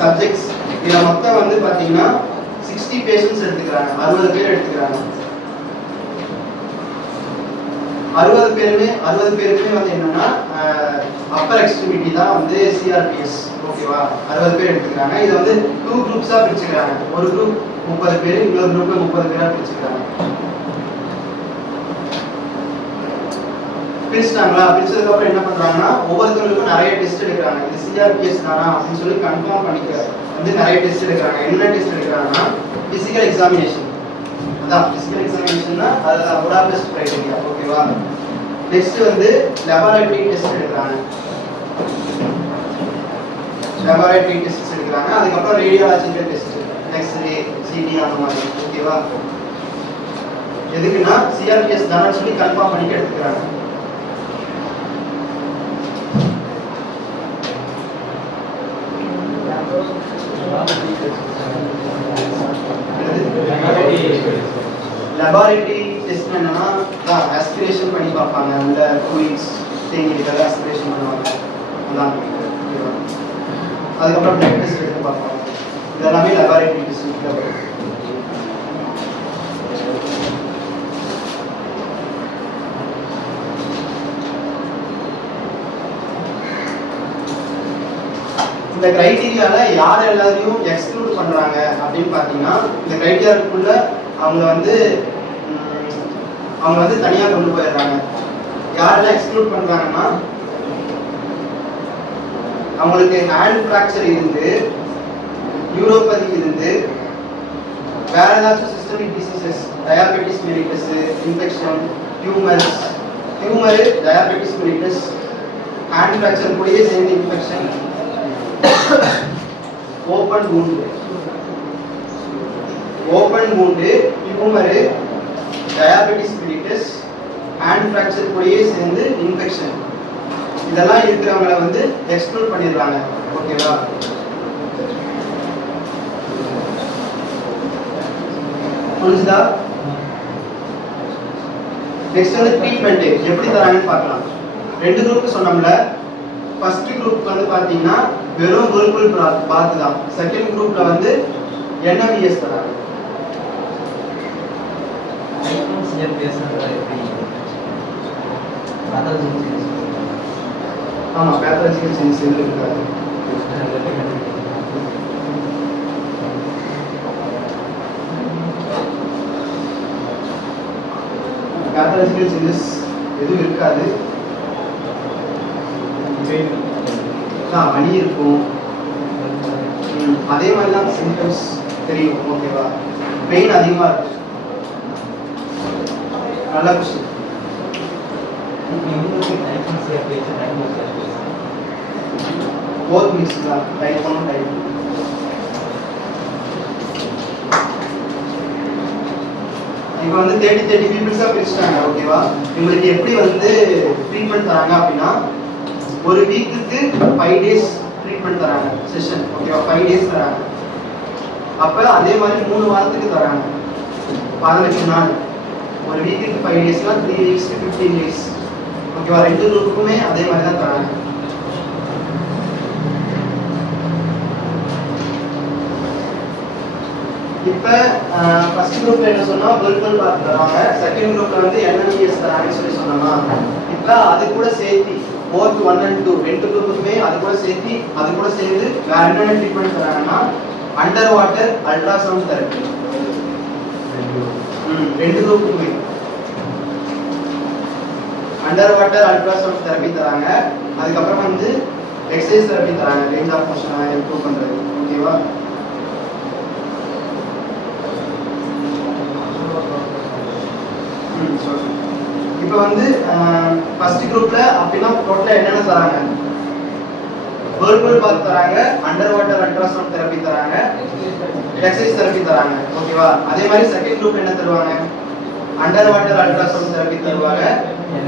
சப்ஜெக்ட்ஸ் இதுல மொத்தம் வந்து பாத்தீங்கன்னா 60 பேஷண்ட்ஸ் எடுத்துக்கிறாங்க. 60 பேர் எடுத்துக்கிறாங்க. 60 பேருக்குமே வந்து என்னன்னா அப்பர் எக்ஸ்ட்ரிமிட்டி தான் வந்து சிஆர்பிஎஸ். ஓகேவா? 60 பேர் எடுத்துக்கிறாங்க. இதை வந்து 2 குரூப்ஸா பிரிச்சுக்கிறாங்க. ஒரு குரூப் 30 பேர், இன்னொரு குரூப்ல 30 பேரா பிரிச்சுக்கிறாங்க. பிரிச்சுட்டாங்களா, பிரிச்சதுக்கு அப்புறம் என்ன பண்றாங்கன்னா ஒவ்வொருத்தவங்களுக்கும் நிறைய டெஸ்ட் எடுக்கிறாங்க. இது சிஆர்பிஎஸ் தானா அப்படின்னு சொல்லி கன்ஃபார்ம் பண்ணிக்க வந்து நிறைய டெஸ்ட் எடுக்கிறாங்க. என்ன டெஸ்ட் எடுக்கிறாங்கன்னா பிசிக்கல் எக்ஸாமினேஷன். அதான் பிசிக்கல் எக்ஸாமினேஷன்னா அது புடாபெஸ்ட் கிரைட்டீரியா. ஓகேவா? நெக்ஸ்ட் வந்து லெபார்டரி டெஸ்ட் எடுக்கிறாங்க. லெபார்டரி டெஸ்ட் எடுக்கிறாங்க. அதுக்கப்புறம் ரேடியாலஜிக்கல் டெஸ்ட், எக்ஸ்ரே, சிடி அந்த மாதிரி. ஓகேவா? எதுக்குன்னா சிஆர்பிஎஸ் தானே சொல்லி கன்ஃபார்ம் பண்ணிட்டு எடுத்துக்கிறாங்க. லெபார்டரி டெஸ்ட் என்னன்னா ஆஸ்பிரேஷன் பண்ணி பார்ப்பாங்க. அந்த 2 வீக்ஸ் தேங்கிட்டு ஆஸ்பிரேஷன் பண்ணுவாங்க. அதான் ஓகேவா? அதுக்கப்புறம் பிளட் டெஸ்ட் எடுத்து பார்ப்பாங்க. இதெல்லாமே லெபார்டரி டெஸ்ட். இந்த கிரைட்டீரியால யார் எல்லாரையும் எக்ஸ்க்ளூட் பண்றாங்க அப்படின்னு பாத்தீங்கன்னா இந்த கிரைட்டீரியாக்குள்ள அவங்க வந்து தனியா கொண்டு போயிடுறாங்க. யாரெல்லாம் எக்ஸ்க்ளூட் பண்றாங்கன்னா அவங்களுக்கு ஹேண்ட் ஃப்ராக்சர் இருந்து, நியூரோபதி இருந்து, வேற ஏதாச்சும் systemic diseases, diabetes mellitus, infection, tumour, diabetes mellitus, hand fracture கூடயே சேர்ந்து infection, open wound, tumour, diabetes mellitus, hand fracture கூடயே சேர்ந்து இன்ஃபெக்ஷன், இதெல்லாம் இருக்கிறவங்கள வந்து எக்ஸ்க்ளூட் பண்ணிடுறாங்க. ஓகேவா? புரிஞ்சுதா? நெக்ஸ்ட் வந்து ட்ரீட்மெண்ட் எப்படி தராங்கன்னு பார்க்கலாம். 2 குரூப் சொன்னோம்ல. ஃபர்ஸ்ட் குரூப் வந்து பாத்தீங்கன்னா வெறும் வேர்பல் பாத் தான். செகண்ட் குரூப்ல வந்து என்எம்இஎஸ் தராங்க. ஆமா, பேத்தாலஜிக்கல் சேஞ்சஸ் எதுவும் இருக்காது. பேத்தாலஜிக்கல் சேஞ்சஸ் எதுவும் இருக்காது. வலி இருக்கும், அதே மாதிரி தான் சிம்டம்ஸ் தெரியும். ஓகேவா? பெயின் அதிகமா இருக்கு. நல்ல கொஸ்டின். போத் மிக்ஸ் தான், டைப் 1 டைப் 2. இப்போ வந்து 30 பீப்புள்ஸா பிரிச்சுட்டாங்க. ஓகேவா? இவங்களுக்கு எப்படி வந்து ட்ரீட்மெண்ட் தராங்க அப்படின்னா ஒரு வீக்குக்கு 5 டேஸ் ட்ரீட்மெண்ட் தராங்க செஷன். ஓகேவா? 5 டேஸ் தராங்க. அப்ப அதே மாதிரி 3 வாரத்துக்கு தராங்க, 15 நாள். ஒரு வீக்குக்கு 5 டேஸ்னா 3 வீக்ஸ் 15 டேஸ். ஓகேவா? 2 குரூப்புக்குமே அதே மாதிரி தான் தராங்க. இப்ப ஃபர்ஸ்ட் குரூப்ல என்ன சொன்னா வெர்பல் பாத் தராங்க. செகண்ட் குரூப்ல வந்து என்எம்இஎஸ் தராங்கன்னு சொல்லி சொன்னோமா. இப்ப அது கூட சேர்த்து போத் 1 and 2 2 குரூப்புக்குமே அது கூட சேர்ந்து வேற என்னென்ன ட்ரீட்மெண்ட் தராங்கன்னா அண்டர் வாட்டர் அல்ட்ராசவுண்ட் தெரப்பி. 2 குரூப்புக்குமே அண்டர் வாட்டர் அல்ட்ராசவுண்ட் தெரப்பி தராங்க. அதுக்கப்புறம் வந்து எக்ஸசைஸ் தெரப்பி தராங்க, ரேஞ்ச் ஆஃப் மோஷனை இம்ப்ரூவ் பண்றது. ஓகேவா? இப்போ வந்து ஃபர்ஸ்ட் குரூப்ல அப்படின்னா டோட்டலா என்னென்ன தராங்க? வெர்பல் பாத் தராங்க, அண்டர் வாட்டர் அல்ட்ராசவுண்ட் தெரப்பி தராங்க, எக்ஸசைஸ் தெரப்பி தராங்க. ஓகேவா? அதே மாதிரி செகண்ட் குரூப் என்ன தருவாங்க? அண்டர் வாட்டர் அல்ட்ராசவுண்ட் தெரப்பி தருவாங்க,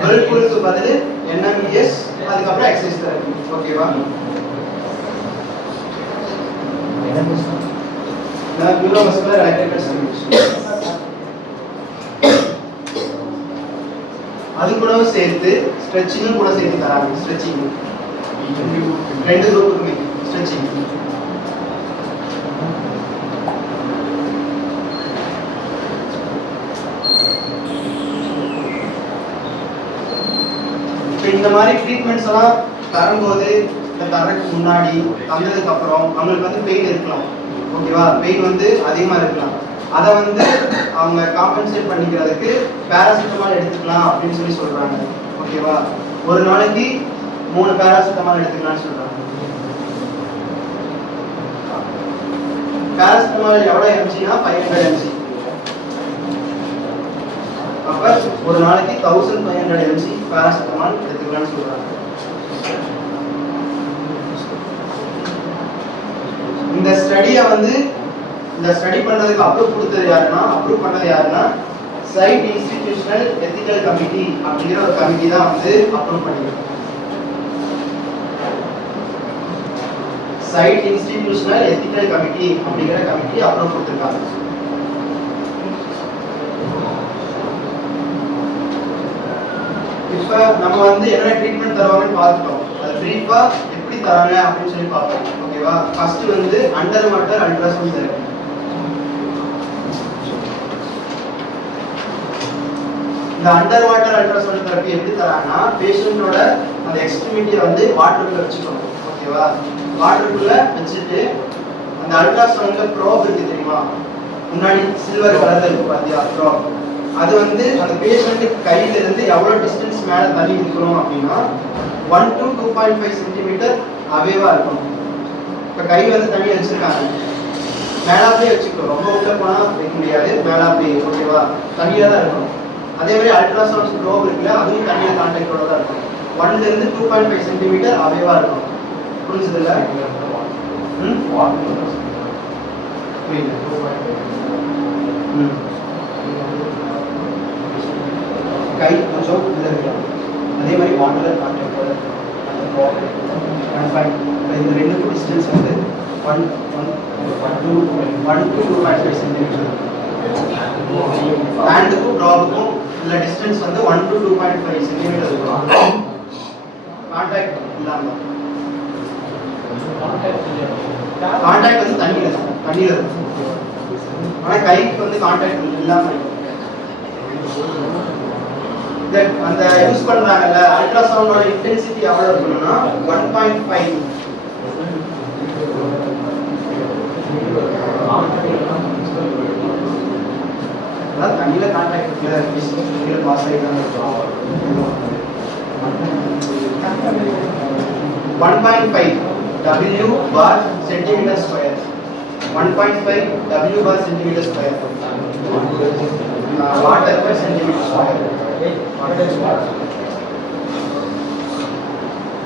வெர்பலுக்கு பதில் என்எம்இஎஸ், அதுக்கப்புறம் எக்ஸசைஸ் தெரப்பி. ஓகேவா? Neuromuscular electrical stimulation. அது கூட சேர்த்து ஸ்ட்ரெச்சிங்கும் கூட சேர்த்து தராங்க. ஸ்ட்ரெச்சிங் 2 குரூப்புக்குமே ஸ்ட்ரெச்சிங். இந்த மாதிரி ட்ரீட்மெண்ட்ஸ் எல்லாம் தரும்போது, தரக்கு முன்னாடி தந்ததுக்கு அப்புறம் அவங்களுக்கு வந்து பெயின் இருக்கலாம். ஓகேவா? பெயின் வந்து அதிகமா இருக்கலாம். அதை வந்து அவங்க காம்பன்சேட் பண்ணிக்கிறதுக்கு பேராசிட்டமால் எடுத்துக்கலாம் அப்படின்னு சொல்லி சொல்றாங்க. ஓகேவா? ஒரு நாளைக்கு 3 பேராசிட்டமால் எடுத்துக்கலாம்னு சொல்றாங்க. பேராசிட்டமால் எவ்வளவு mgனா 500 mg. அப்ப ஒரு நாளைக்கு 1500 mg பேராசிட்டமால் எடுத்துக்கலாம்னு சொல்றாங்க. இந்த ஸ்டடியை வந்து இந்த ஸ்டடி பண்றதுக்கு அப்ரூவ் பண்ணது யாருன்னா சைட் இன்ஸ்டிடியூஷனல் எத்திக்கல் கமிட்டி அப்படிங்கிற ஒரு கமிட்டி தான் வந்து அப்ரூவ் பண்ணிருக்கு. சைட் இன்ஸ்டிடியூஷனல் எத்திக்கல் கமிட்டி அப்படிங்கிற கமிட்டி அப்ரூவ் கொடுத்திருக்காங்க. இப்ப நம்ம வந்து என்ன ட்ரீட்மெண்ட் தருவாங்கன்னு பார்த்துட்டோம். அது பிரீஃபா எப்படி தராங்க அப்படின்னு சொல்லி பார்ப்போம். ஓகேவா? ஃபர்ஸ்ட் வந்து அண்டர் வாட்டர் அல்ட்ராசவுண்ட் தெரபி. இந்த அண்டர் வாட்டர் அல்ட்ராசவுண்ட் தெரபி எப்படி தராங்கன்னா பேஷண்டோட அந்த எக்ஸ்ட்ரிமிட்டியை வந்து வாட்டருக்குள்ள வச்சுக்கணும். ஓகேவா? வாட்டருக்குள்ள வச்சுட்டு அந்த அல்ட்ராசவுண்ட்ல ப்ரோப் இருக்கு தெரியுமா, முன்னாடி சில்வர் கலர்ல இருக்கு பாத்தியா ப்ரோப், அது வந்து அந்த பேஷண்ட் கையில இருந்து எவ்வளவு டிஸ்டன்ஸ் மேல தள்ளி இருக்கணும் அப்படின்னா 1 to 2.5 சென்டிமீட்டர் அவேவா இருக்கணும். இப்ப கை வந்து தண்ணி வச்சிருக்காங்க, மேலாப்லயே வச்சுக்கணும், ரொம்ப உள்ள போனா வைக்க முடியாது, மேலாப்லயே. ஓகேவா? தண்ணியா தான் இருக்கணும். அதே மாதிரி அல்ட்ராசவுண்ட் ப்ரோப் இருக்குல்ல, அதுவும் தண்ணியில கான்டாக்டோட தான் இருக்கும். 1 ல இருந்து 2.5 சென்டிமீட்டர் அவேவா இருக்கணும். புரிஞ்சுது இல்ல? கை கொஞ்சம் இதில் இருக்கலாம். அதே மாதிரி வாட்டர் கான்டாக்டோட இந்த ரெண்டுக்கும் டிஸ்டன்ஸ் வந்து 1 to 2.5 சென்டிமீட்டர். ஹேண்டுக்கும் ட்ராப்புக்கும் உள்ள டிஸ்டன்ஸ் வந்து 1 to 2.5 சென்டிமீட்டர் இருக்கும். கான்டாக்ட் இல்லாம கான்டாக்ட் வந்து தண்ணியில இருக்கும். ஆனா கைக்கு வந்து கான்டாக்ட் இல்லாம இருக்கும். அந்த யூஸ் பண்றாங்கல்ல அல்ட்ராசவுண்டோட இன்டென்சிட்டி எவ்வளவு இருக்கணும்னா 1.5. அதான் தண்ணியில கான்டாக்ட் கீழே பாஸ் ஆகிதான் இருக்கும். 1.5 W bar centimeter square. 1.5 W bar centimeter square. Water per centimeter square.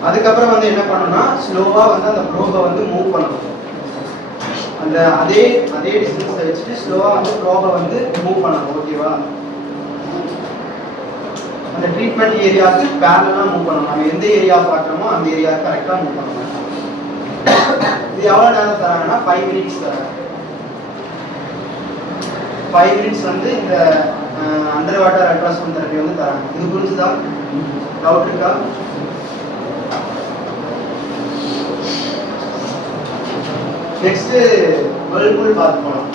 அதுக்கப்புறம் வந்து என்ன பண்ணணும்னா ஸ்லோவா வந்து அந்த ப்ரோபை வந்து மூவ் பண்ணணும். அந்த அதே டிஸ்டன்ஸை வச்சுட்டு ஸ்லோவா வந்து ப்ரோபை வந்து மூவ் பண்ணணும். ஓகேவா? அந்த ட்ரீட்மெண்ட் ஏரியாவுக்கு பேரலா மூவ் பண்ணணும். நம்ம எந்த ஏரியா பார்க்கறோமோ அந்த ஏரியாவுக்கு கரெக்டா மூவ் பண்ணணும். இது எவ்வளவு நேரம் தராங்கன்னா 5 மினிட்ஸ் தராங்க. 5 மினிட்ஸ் வந்து இந்த அண்டர் வாட்டர் அல்ட்ராசவுண்ட் தெரபி வந்து தராங்க. இது புரிஞ்சுதா? டவுட் இருக்கா? நெக்ஸ்ட் வேர்ல்பூல் பார்த்து போலாம்.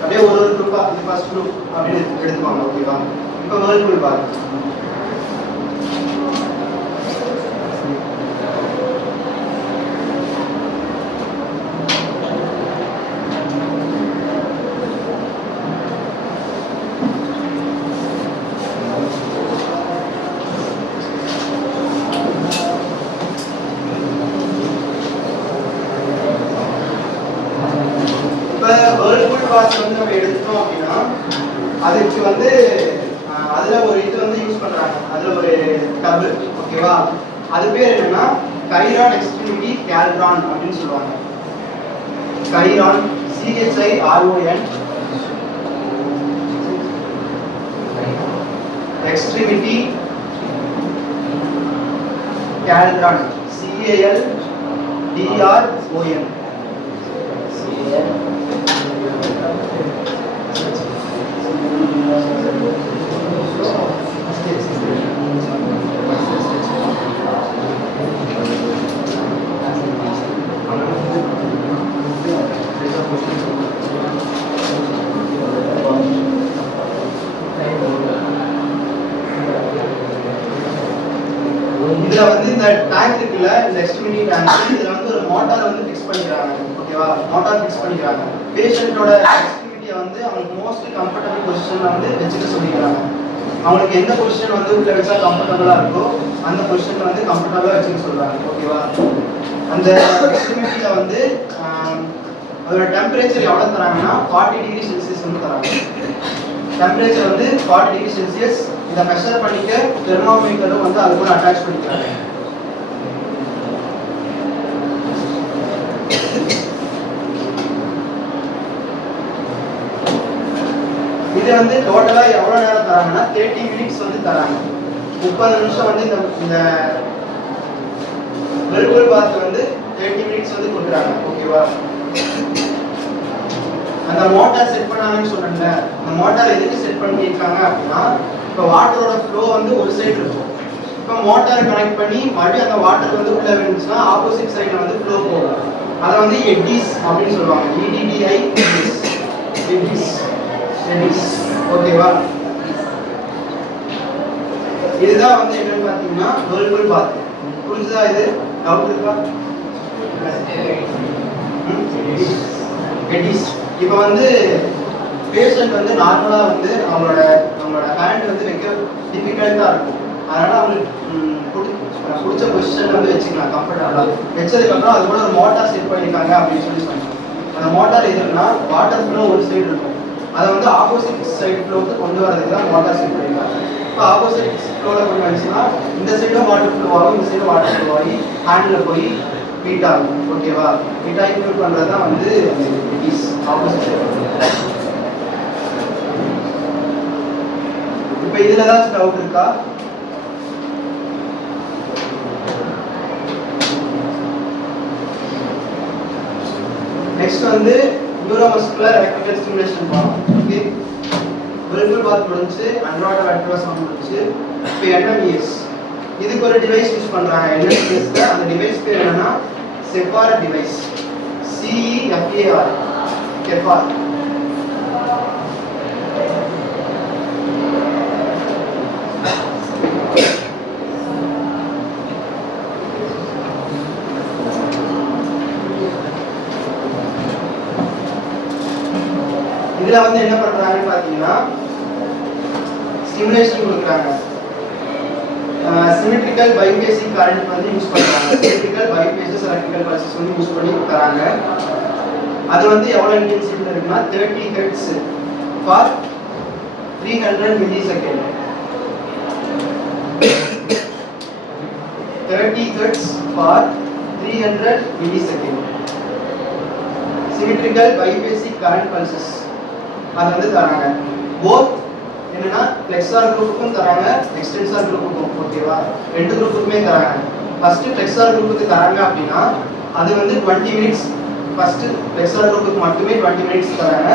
அப்படியே ஒரு குரூப்பா இது ஃபர்ஸ்ட் குரூப் அப்படின்னு எடுத்துக்கோங்க. ஓகேவா? இப்போ வேர்ல்பூல் பார்த்து வந்து நம்ம எடுத்தோம் அப்படின்னா அதுக்கு வந்து அதுல ஒரு இது வந்து யூஸ் பண்றாங்க. அதுல ஒரு டபு. ஓகேவா? அது பேர் என்னன்னா கைரான் எக்ஸ்ட்ரிமிட்டி கேல்ட்ரான் அப்படின்னு சொல்லுவாங்க. கைரான் CHIRON எக்ஸ்ட்ரிமிட்டி கேல்ட்ரான் CALDRON. இதுல வந்து இந்த டேங்க் இருக்குல்ல, இந்த எக்ஸ்ட்ரிமிட்டி டேங்க், இதுல வந்து ஒரு மோட்டார் வந்து ஃபிக்ஸ் பண்ணிக்கிறாங்க. ஓகேவா? மோட்டார் ஃபிக்ஸ் பண்ணிக்கிறாங்க. பேஷண்டோட எக்ஸ்ட்ரிமிட்டியை வந்து அவங்களுக்கு மோஸ்ட் கம்ஃபர்டபிள் பொசிஷன்ல வந்து வச்சுக்க சொல்லிக்கிறாங்க. அவங்களுக்கு எந்த பொசிஷன் வந்து உள்ள வச்சா கம்ஃபர்டபுளா இருக்கோ அந்த பொசிஷன்ல வந்து கம்ஃபர்டபுளா வச்சுக்க சொல்றாங்க. ஓகேவா? அந்த எக்ஸ்ட்ரிமிட்டியில வந்து அதோட டெம்பரேச்சர் எவ்வளவு தராங்கன்னா 40 டிகிரி செல்சியஸ் வந்து தராங்க. டெம்பரேச்சர் வந்து 40 டிகிரி செல்சியஸ். இதை மெஷர் பண்ணிக்க தெர்மோமீட்டரும் வந்து அது கூட அட்டாச் பண்ணிக்கிறாங்க. இது வந்து டோட்டலா எவ்வளவு நேரம் தராங்கன்னா 30 மினிட்ஸ் வந்து தராங்க. 30 நிமிஷம் வந்து இந்த வெர்பல் பாத் வந்து 30 மினிட்ஸ் வந்து கொடுக்குறாங்க. ஓகேவா? அந்த மோட்டார் செட் பண்ணாங்கன்னு சொன்னேன்ல, அந்த மோட்டார் எதுக்கு செட் பண்ணிருக்காங்க அப்படின்னா, இப்போ வாட்டரோட ஃப்ளோ வந்து ஒரு சைடு இருக்கும். இப்போ மோட்டார் கனெக்ட் பண்ணி மறுபடியும் அந்த வாட்டர் வந்து உள்ள விழுந்துச்சுன்னா ஆப்போசிட் சைடுல வந்து ஃப்ளோ போகும். அதை வந்து எட்டிஸ் அப்படின்னு சொல்லுவாங்க. EDDI எட்டிஸ். ஓகேவா? இதுதான் வந்து என்னன்னு பாத்தீங்கன்னா வெர்பல் பாத். புரிஞ்சுதா? இது டவுட் இருக்கா? எட்டிஸ். இப்போ வந்து பேஷண்ட் வந்து நார்மலா வந்து அவங்களோட ஹேண்ட் வந்து வைக்க டிஃபிகல்ட்டா இருக்கும். அதனால அவங்களுக்கு பிடிச்ச பொசிஷன்ல வந்து வச்சுக்கலாம் கம்ஃபர்டபுளா. வச்சதுக்கு அப்புறம் அது கூட ஒரு மோட்டார் செட் பண்ணிருக்காங்க அப்படின்னு சொல்லி சொன்னாங்க. அந்த மோட்டார் எதுன்னா வாட்டர் ஃப்ளோ ஒரு சைடு இருக்கும். அதை வந்து ஆப்போசிட் சைடு ஃப்ளோக்கு கொண்டு வரதுக்கு தான் மோட்டார் செட் பண்ணிருக்காங்க. இப்போ ஆப்போசிட் ஃப்ளோல கொண்டு வந்துச்சுன்னா இந்த சைடும் வாட்டர் ஃப்ளோ ஆகும், இந்த சைடும் வாட்டர் ஃப்ளோ ஆகி ஹேண்ட்ல போய் ஹீட் ஆகும். ஓகேவா? ஹீட் ஆகி ஃபில் பண்றது தான் வந்து ஆப்போசிட் சைடு. இப்போ இதுல ஏதாச்சும் டவுட் இருக்கா? நெக்ஸ்ட் வந்து நியூரோமஸ்குலர் எலக்ட்ரிக்கல் ஸ்டிமுலேஷன் பார்ப்போம். ஓகே, வெர்பல் பாத் முடிஞ்சு, அண்டர்வாட்டர் அல்ட்ராசவுண்ட் முடிஞ்சு, இப்போ NMES இதுக்கு ஒரு டிவைஸ் யூஸ் பண்றாங்க. NMESல அந்த டிவைஸ் பேர் என்னன்னா செஃபார் டிவைஸ். CEFAR செஃபார். இதுல வந்து என்ன பண்றாங்கன்னு பாத்தீங்கன்னா ஸ்டிமுலேஷன் கொடுக்குறாங்க. சிமெட்ரிக்கல் பைபேசிக் கரண்ட் வந்து யூஸ் பண்றாங்க. சிமெட்ரிக்கல் பைபேசிஸ் எலக்ட்ரிக்கல் பல்சஸ் வந்து யூஸ் பண்ணி தராங்க. அது வந்து எவ்வளவு இன்டென்சிட்டில இருக்குன்னா 30 hertz for 300 millisecond. 30 hertz for 300 millisecond. Symmetrical biphasic current pulses அது வந்து தராங்க. போத் என்னன்னா ஃப்ளெக்ஸார் குரூப்புக்கும் தராங்க, எக்ஸ்டென்சார் குரூப்புக்கும். ஓகேவா? ரெண்டு குரூப்புக்குமே தராங்க. ஃபர்ஸ்ட் ஃப்ளெக்ஸார் குரூப்புக்கு தராங்க அப்படின்னா அது வந்து 20 மினிட்ஸ். ஃபர்ஸ்ட் ஃப்ளெக்ஸார் குரூப்புக்கு மட்டுமே 20 மினிட்ஸ் தராங்க.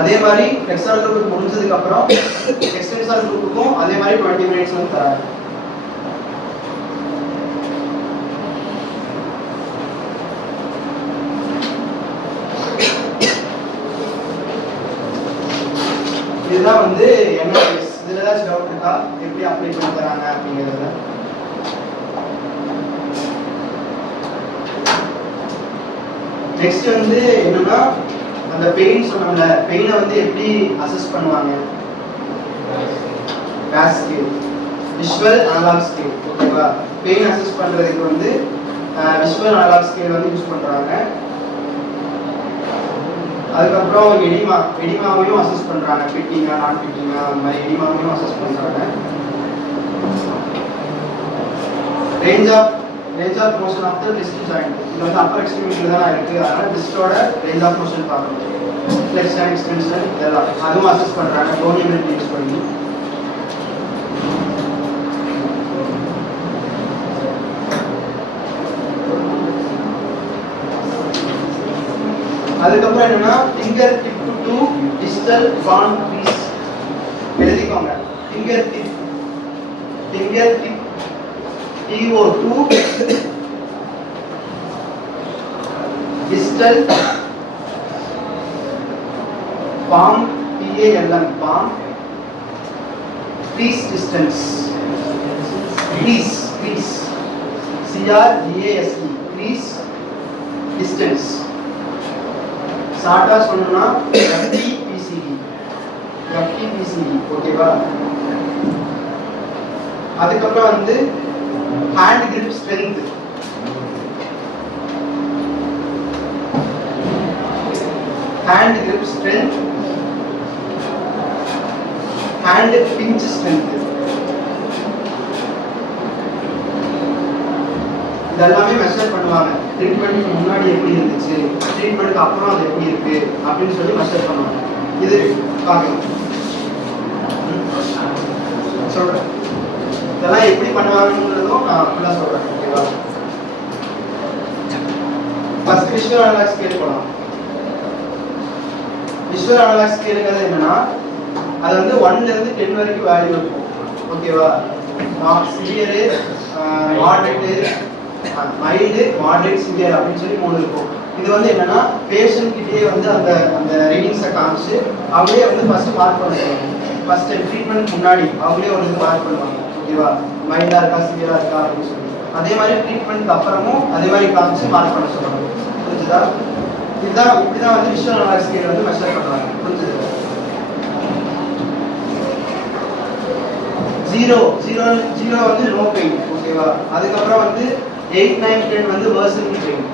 அதே மாதிரி ஃப்ளெக்ஸார் குரூப்புக்கு முடிஞ்சதுக்கு அப்புறம் எக்ஸ்டென்சார் குரூப்புக்கும் அதே மாதிரி 20 மினிட்ஸ் வந்து தராங்க. இதுதான் வந்து NMES. இதுல ஏதாச்சும் டவுட் இருக்கா? எப்படி அப்ளை பண்ணி தராங்க அப்படிங்கிறதுல? நெக்ஸ்ட் வந்து என்னன்னா அந்த பெயின் சொன்னோம்ல, பெயினை வந்து எப்படி அசஸ் பண்ணுவாங்க? VAS scale, visual analog scale. ஓகேவா? பெயின் அசஸ் பண்றதுக்கு வந்து விஷுவல் அனலாக் ஸ்கேல் வந்து யூஸ் பண்றாங்க. அதுக்கப்புறம் எடிமாவையும் அசஸ் பண்றாங்க. ஃபிட்டிங்கா நான் ஃபிட்டிங்கா அந்த மாதிரி எடிமாவையும் அசஸ் பண்றாங்க. Range of motion of the wrist joint. இது வந்து அப்பர் எக்ஸ்ட்ரீமிட்டில தான் இருக்கு. அதனால ரிஸ்டோட ரேஞ்ச் ஆஃப் மோஷன் பார்க்கணும். ஃப்ளெக்ஷன் எக்ஸ்டென்ஷன் இதெல்லாம் அதுவும் அசஸ் பண்றாங்க டோனியபிலிட்டி யூஸ் பண்ணி. அதுக்கப்புறம் என்னன்னா ஃபிங்கர் டிப் டு டிஜிட்டல் பாண்ட் பீஸ். எழுதிக்கோங்க. Finger tip TO2 digital palm PALM palm crease distance. crease CREASE crease distance. ஷார்ட்டா சொன்னா FTPCD. ஓகேவா? அதுக்கப்புறம் வந்து hand grip strength, hand grip strength, hand pinch strength. இதெல்லாமே மெஷர் பண்ணுவாங்க. ட்ரீட்மெண்ட்டுக்கு முன்னாடி எப்படி இருந்துச்சு, ட்ரீட்மெண்ட்டுக்கு அப்புறம் அது எப்படி இருக்கு அப்படின்னு சொல்லி மெஷர் பண்ணுவாங்க. இது பார்க்கணும் சொல்றேன். இதெல்லாம் எப்படி பண்ணுவாங்கன்றதும் நான் ஃபுல்லாக சொல்றேன். ஓகேவா? ஃபர்ஸ்ட் விஷுவல் அனலாக் ஸ்கேல் போகலாம். விஷுவல் அனலாக் ஸ்கேலுங்கிறது என்னன்னா, அது வந்து 1ல இருந்து 10 வரைக்கும் வேல்யூ இருக்கும். ஓகேவா? Severe, moderate, mild, moderate, severe அப்படின்னு சொல்லி 3 இருக்கும். இது வந்து என்னன்னா பேஷண்ட் கிட்டே வந்து அந்த அந்த ரீடிங்ஸை காமிச்சு அவங்களே வந்து ஃபர்ஸ்ட் மார்க் பண்ணுவாங்க. ஃபர்ஸ்ட் ட்ரீட்மெண்ட் முன்னாடி அவங்களே ஒரு இது மார்க் பண்ணுவாங்க. ஓகேவா? மைல்டா இருக்கா, சிவியரா இருக்கா அப்படின்னு சொல்லி. அதே மாதிரி ட்ரீட்மெண்ட்க்கு அப்புறமும் அதே மாதிரி காமிச்சு மார்க் பண்ண சொல்லுவாங்க. புரிஞ்சுதா? இதுதான் இப்படிதான் வந்து விஷுவல் அனலாக் ஸ்கேல் வந்து மெஷர் பண்ணுவாங்க. புரிஞ்சுது? 0 வந்து நோ பெயின். ஓகேவா? அதுக்கப்புறம் வந்து 8, 9, 10 வந்து வர்சனிங் பெயின்.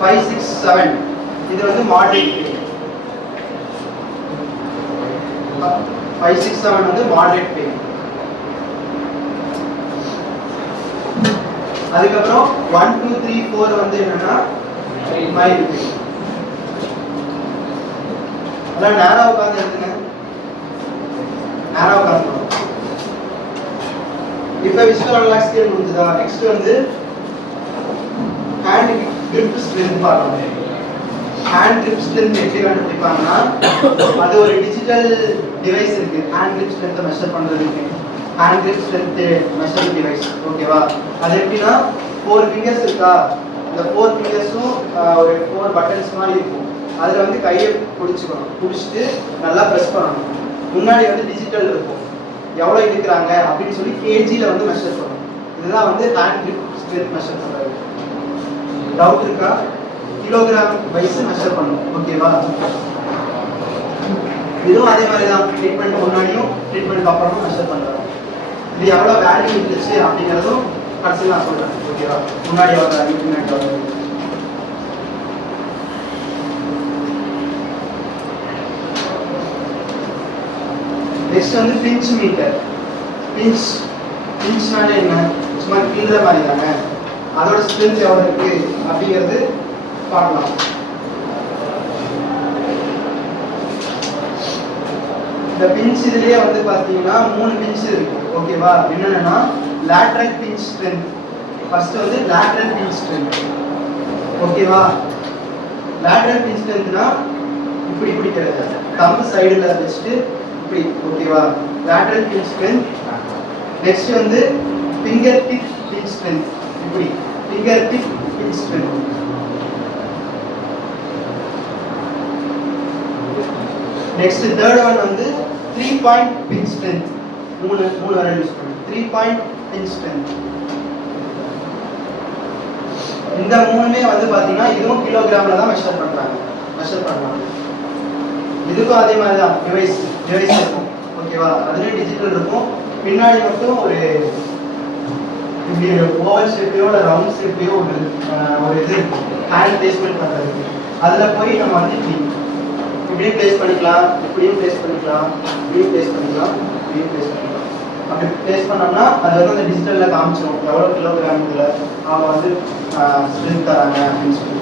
5, 6, 7 இது வந்து மாடரேட் பெயின். 5, 6, 7 வந்து மாடரேட் பெயின். அதுக்கப்புறம் 1, 2, 3, 4 வந்து என்னன்னா மைல்டு பெயின். அதான் நேரா உட்கார்ந்து எடுத்துங்க. நேரா உட்கார்ந்து. இப்போ விஷுவல் அனலாக் ஸ்கேல் முடிஞ்சதா? நெக்ஸ்ட் வந்து ஹேண்ட் grip strength பார்க்கணும். ஹேண்ட் grip strength எப்படி கண்டுபிடிப்பாங்கன்னா, அது ஒரு டிஜிட்டல் டிவைஸ் இருக்கு ஹேண்ட் grip strength மெஷர் பண்றதுக்கு. Hand grip strength measuring device. ஓகேவா? அது எப்படின்னா 4 ஃபிங்கர்ஸ் இருக்கா, இந்த 4 ஃபிங்கர்ஸும் ஒரு 4 பட்டன்ஸ் மாதிரி இருக்கும். அதுல வந்து கையை பிடிச்சிக்கணும். பிடிச்சிட்டு நல்லா ப்ரெஸ் பண்ணணும். முன்னாடி வந்து டிஜிட்டல் இருக்கும், எவ்வளோ இருக்கிறாங்க அப்படின்னு சொல்லி கேஜியில் வந்து மெஷர் பண்ணணும். இதுதான் வந்து ஹேண்ட் grip strength மெஷர் பண்ணுறது. டவுட் இருக்கா? கிலோகிராம் வைஸ் மெஷர் பண்ணணும். ஓகேவா? இதுவும் அதே மாதிரி தான் ட்ரீட்மெண்ட் முன்னாடியும் ட்ரீட்மெண்ட் அப்புறமும் மெஷர் பண்ணுறாங்க. இது எவ்வளோ வேல்யூ இருந்துச்சு அப்படிங்கிறதும் கடைசியில் நான் சொல்கிறேன். ஓகேவா? முன்னாடி எவ்வளோ வேல்யூ, பின்னாடி எவ்வளோ வேல்யூ. நெக்ஸ்ட் வந்து பிஞ்ச் மீட்டர். பிஞ்ச்னாலே என்ன? சும்மா கீழே மாதிரி தானே, அதோட ஸ்ட்ரென்த் எவ்வளோ இருக்கு அப்படிங்கிறது பார்க்கலாம். இந்த பிஞ்ச் இதுலயே வந்து பார்த்தீங்கன்னா 3 பிஞ்ச் இருக்கு. ஓகேவா? என்னன்னா லேட்டரல் பிஞ்ச் ஸ்ட்ரென்த். ஃபர்ஸ்ட் வந்து லேட்டரல் பிஞ்ச் ஸ்ட்ரென்த். ஓகேவா? லேட்டரல் பிஞ்ச் ஸ்ட்ரென்த்னா இப்படி பிடிக்கிறது, தம்பு சைடுல வச்சுட்டு இப்படி. ஓகேவா? Lateral pinch strength. நெக்ஸ்ட் வந்து ஃபிங்கர் டிப் பிஞ்ச் ஸ்ட்ரென்த். இப்படி finger tip pinch strength. Next third one வந்து 3 பாயிண்ட் பிஞ்ச் ஸ்ட்ரென்த். மூணு வரை யூஸ் பண்ணி 3 பாயிண்ட் பிஞ்ச் ஸ்ட்ரென்த். இந்த மூணுமே வந்து பாத்தீங்கன்னா இதுவும் கிலோகிராம்ல தான் மெஷர் பண்றாங்க. இதுக்கும் அதே மாதிரி தான் டிவைஸ் இருக்கும். ஓகேவா? அதுலயும் டிஜிட்டல் இருக்கும். பின்னாடி மட்டும் ஒரு இப்படி ஓவல் ஷேப்லயோ இல்லை ரவுண்ட் ஷேப்லயோ ஒரு இது ஹேண்ட் பிளேஸ்மெண்ட் பண்றதுக்கு. அதுல போய் நம்ம வந்து இப்படியும் பிளேஸ் பண்ணிக்கலாம், இப்படியும் பிளேஸ் பண்ணிக்கலாம், இப்படியும் பிளேஸ் பண்ணிக்கலாம், இப்படியும் பிளேஸ் பண்ணிக்கலாம். அப்படி பிளேஸ் பண்ணோம்னா அது வந்து அந்த டிஜிட்டல்ல காமிச்சிடும் எவ்வளோ கிலோகிராம்ல அவங்க வந்து ஸ்ட்ரென்த் தராங்க அப்படின்னு சொல்லி.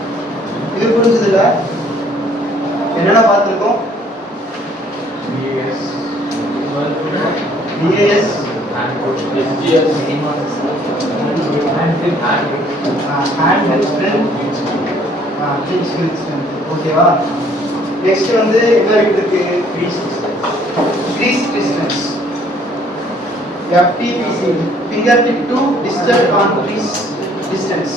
இது புரிஞ்சது இல்லை? என்னென்ன பார்த்துருக்கோம்? BAS hand strength. ஓகேவா? நெக்ஸ்ட் வந்து என்ன இருக்கு? crease distance. FTPC fingertip to distal on crease distance.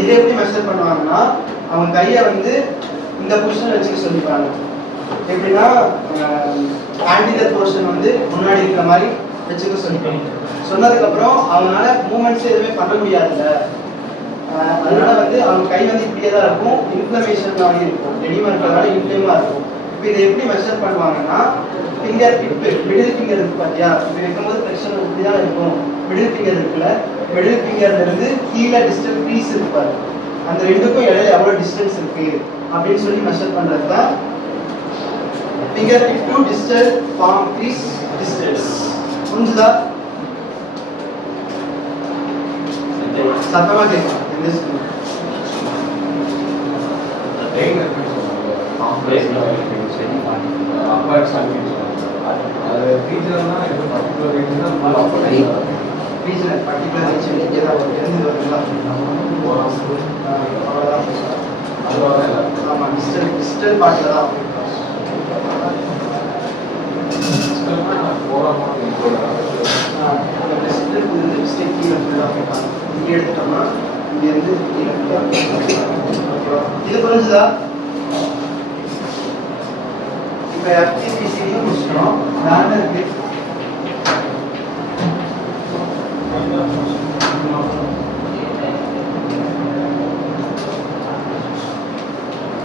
இது எப்படி மெஷர் பண்ணுவாங்கன்னா, அவங்க கையை வந்து இந்த பொசிஷன் வச்சுக்க சொல்லிப்பாங்க. எப்படின்னா ஆன்டிதர் போர்ஷன் வந்து முன்னாடி இருக்கிற மாதிரி வச்சுக்க சொல்லிப்பாங்க. சொன்னதுக்கப்புறம் அவங்களால மூமெண்ட்ஸ் எதுவுமே பண்ண முடியாதுல்ல, அதனால வந்து அவங்க கை வந்து இப்படியே தான் இருக்கும். இன்ஃப்ளமேஷன் மாதிரி இருக்கும், எடிமா இருக்கிறதுனால இன்ஃப்ளேமாக இருக்கும். இப்போ இதை எப்படி மெஷர் பண்ணுவாங்கன்னா ஃபிங்கர் டிப் மிடில் ஃபிங்கர் இருக்கு பார்த்தியா, இப்போ வைக்கும்போது ஃப்ளெக்ஷன் இப்படி தான் இருக்கும். மிடில் ஃபிங்கர் இருக்குல்ல, மிடில் ஃபிங்கர்ல இருந்து கீழே டிஸ்டல் க்ரீஸ் இருப்பாரு, அந்த ரெண்டுக்கும் இடையில எவ்வளோ டிஸ்டன்ஸ் இருக்கு அப்படின்னு சொல்லி மெஷர் பண்ணுறது தான் finger tip to distal palm crease distance. புரிஞ்சுதா? சத்தமாக கேட்கலாம். ரீஜனல் பர்டிகுலர் ரீஜன் இங்கே தான் ஒரு இருந்து வருதுங்களா, அவ்வளோதான். ஆமாம், டிஸ்டல் பார்ட்டில் தான் இங்கே எடுத்துட்டோம்னா இங்கேருந்து இது புரிஞ்சுதா? இப்போ எஃப்டிபிசியும் முடிச்சிட்டோம். வேறு இருக்கு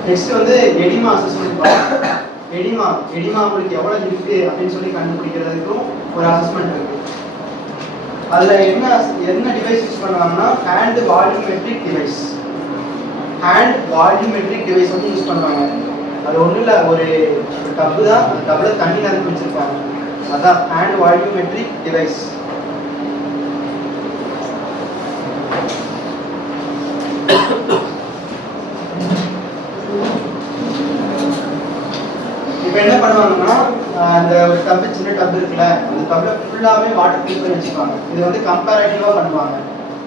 நெக்ஸ்ட் வந்து எடிமா அசஸ்மெண்ட் பார்க்கலாம். எடிமா உங்களுக்கு எவ்வளவு இருக்கு அப்படின்னு சொல்லி கண்டுபிடிக்கிறதுக்கும் ஒரு அசஸ்மெண்ட் இருக்கு. அதுல என்ன டிவைஸ் யூஸ் பண்ணுவாங்கன்னா hand volumetric device. Hand volumetric device வந்து யூஸ் பண்ணுவாங்க. அது ஒன்றும் இல்லை, ஒரு டப்பு தான், அந்த டப்பில் தண்ணி நிரப்பி வச்சிருப்பாங்க, அதான் ஹேண்ட் வால்யூமெட்ரிக் டிவைஸ். இப்போ என்ன பண்ணுவாங்கன்னா அந்த ஒரு டப்பு, சின்ன டப்பு இருக்குல்ல, அந்த டப்பில் ஃபுல்லாகவே வாட்டர் ஃபில் பண்ணி வச்சுப்பாங்க. இது வந்து கம்பேரேட்டிவாக பண்ணுவாங்க.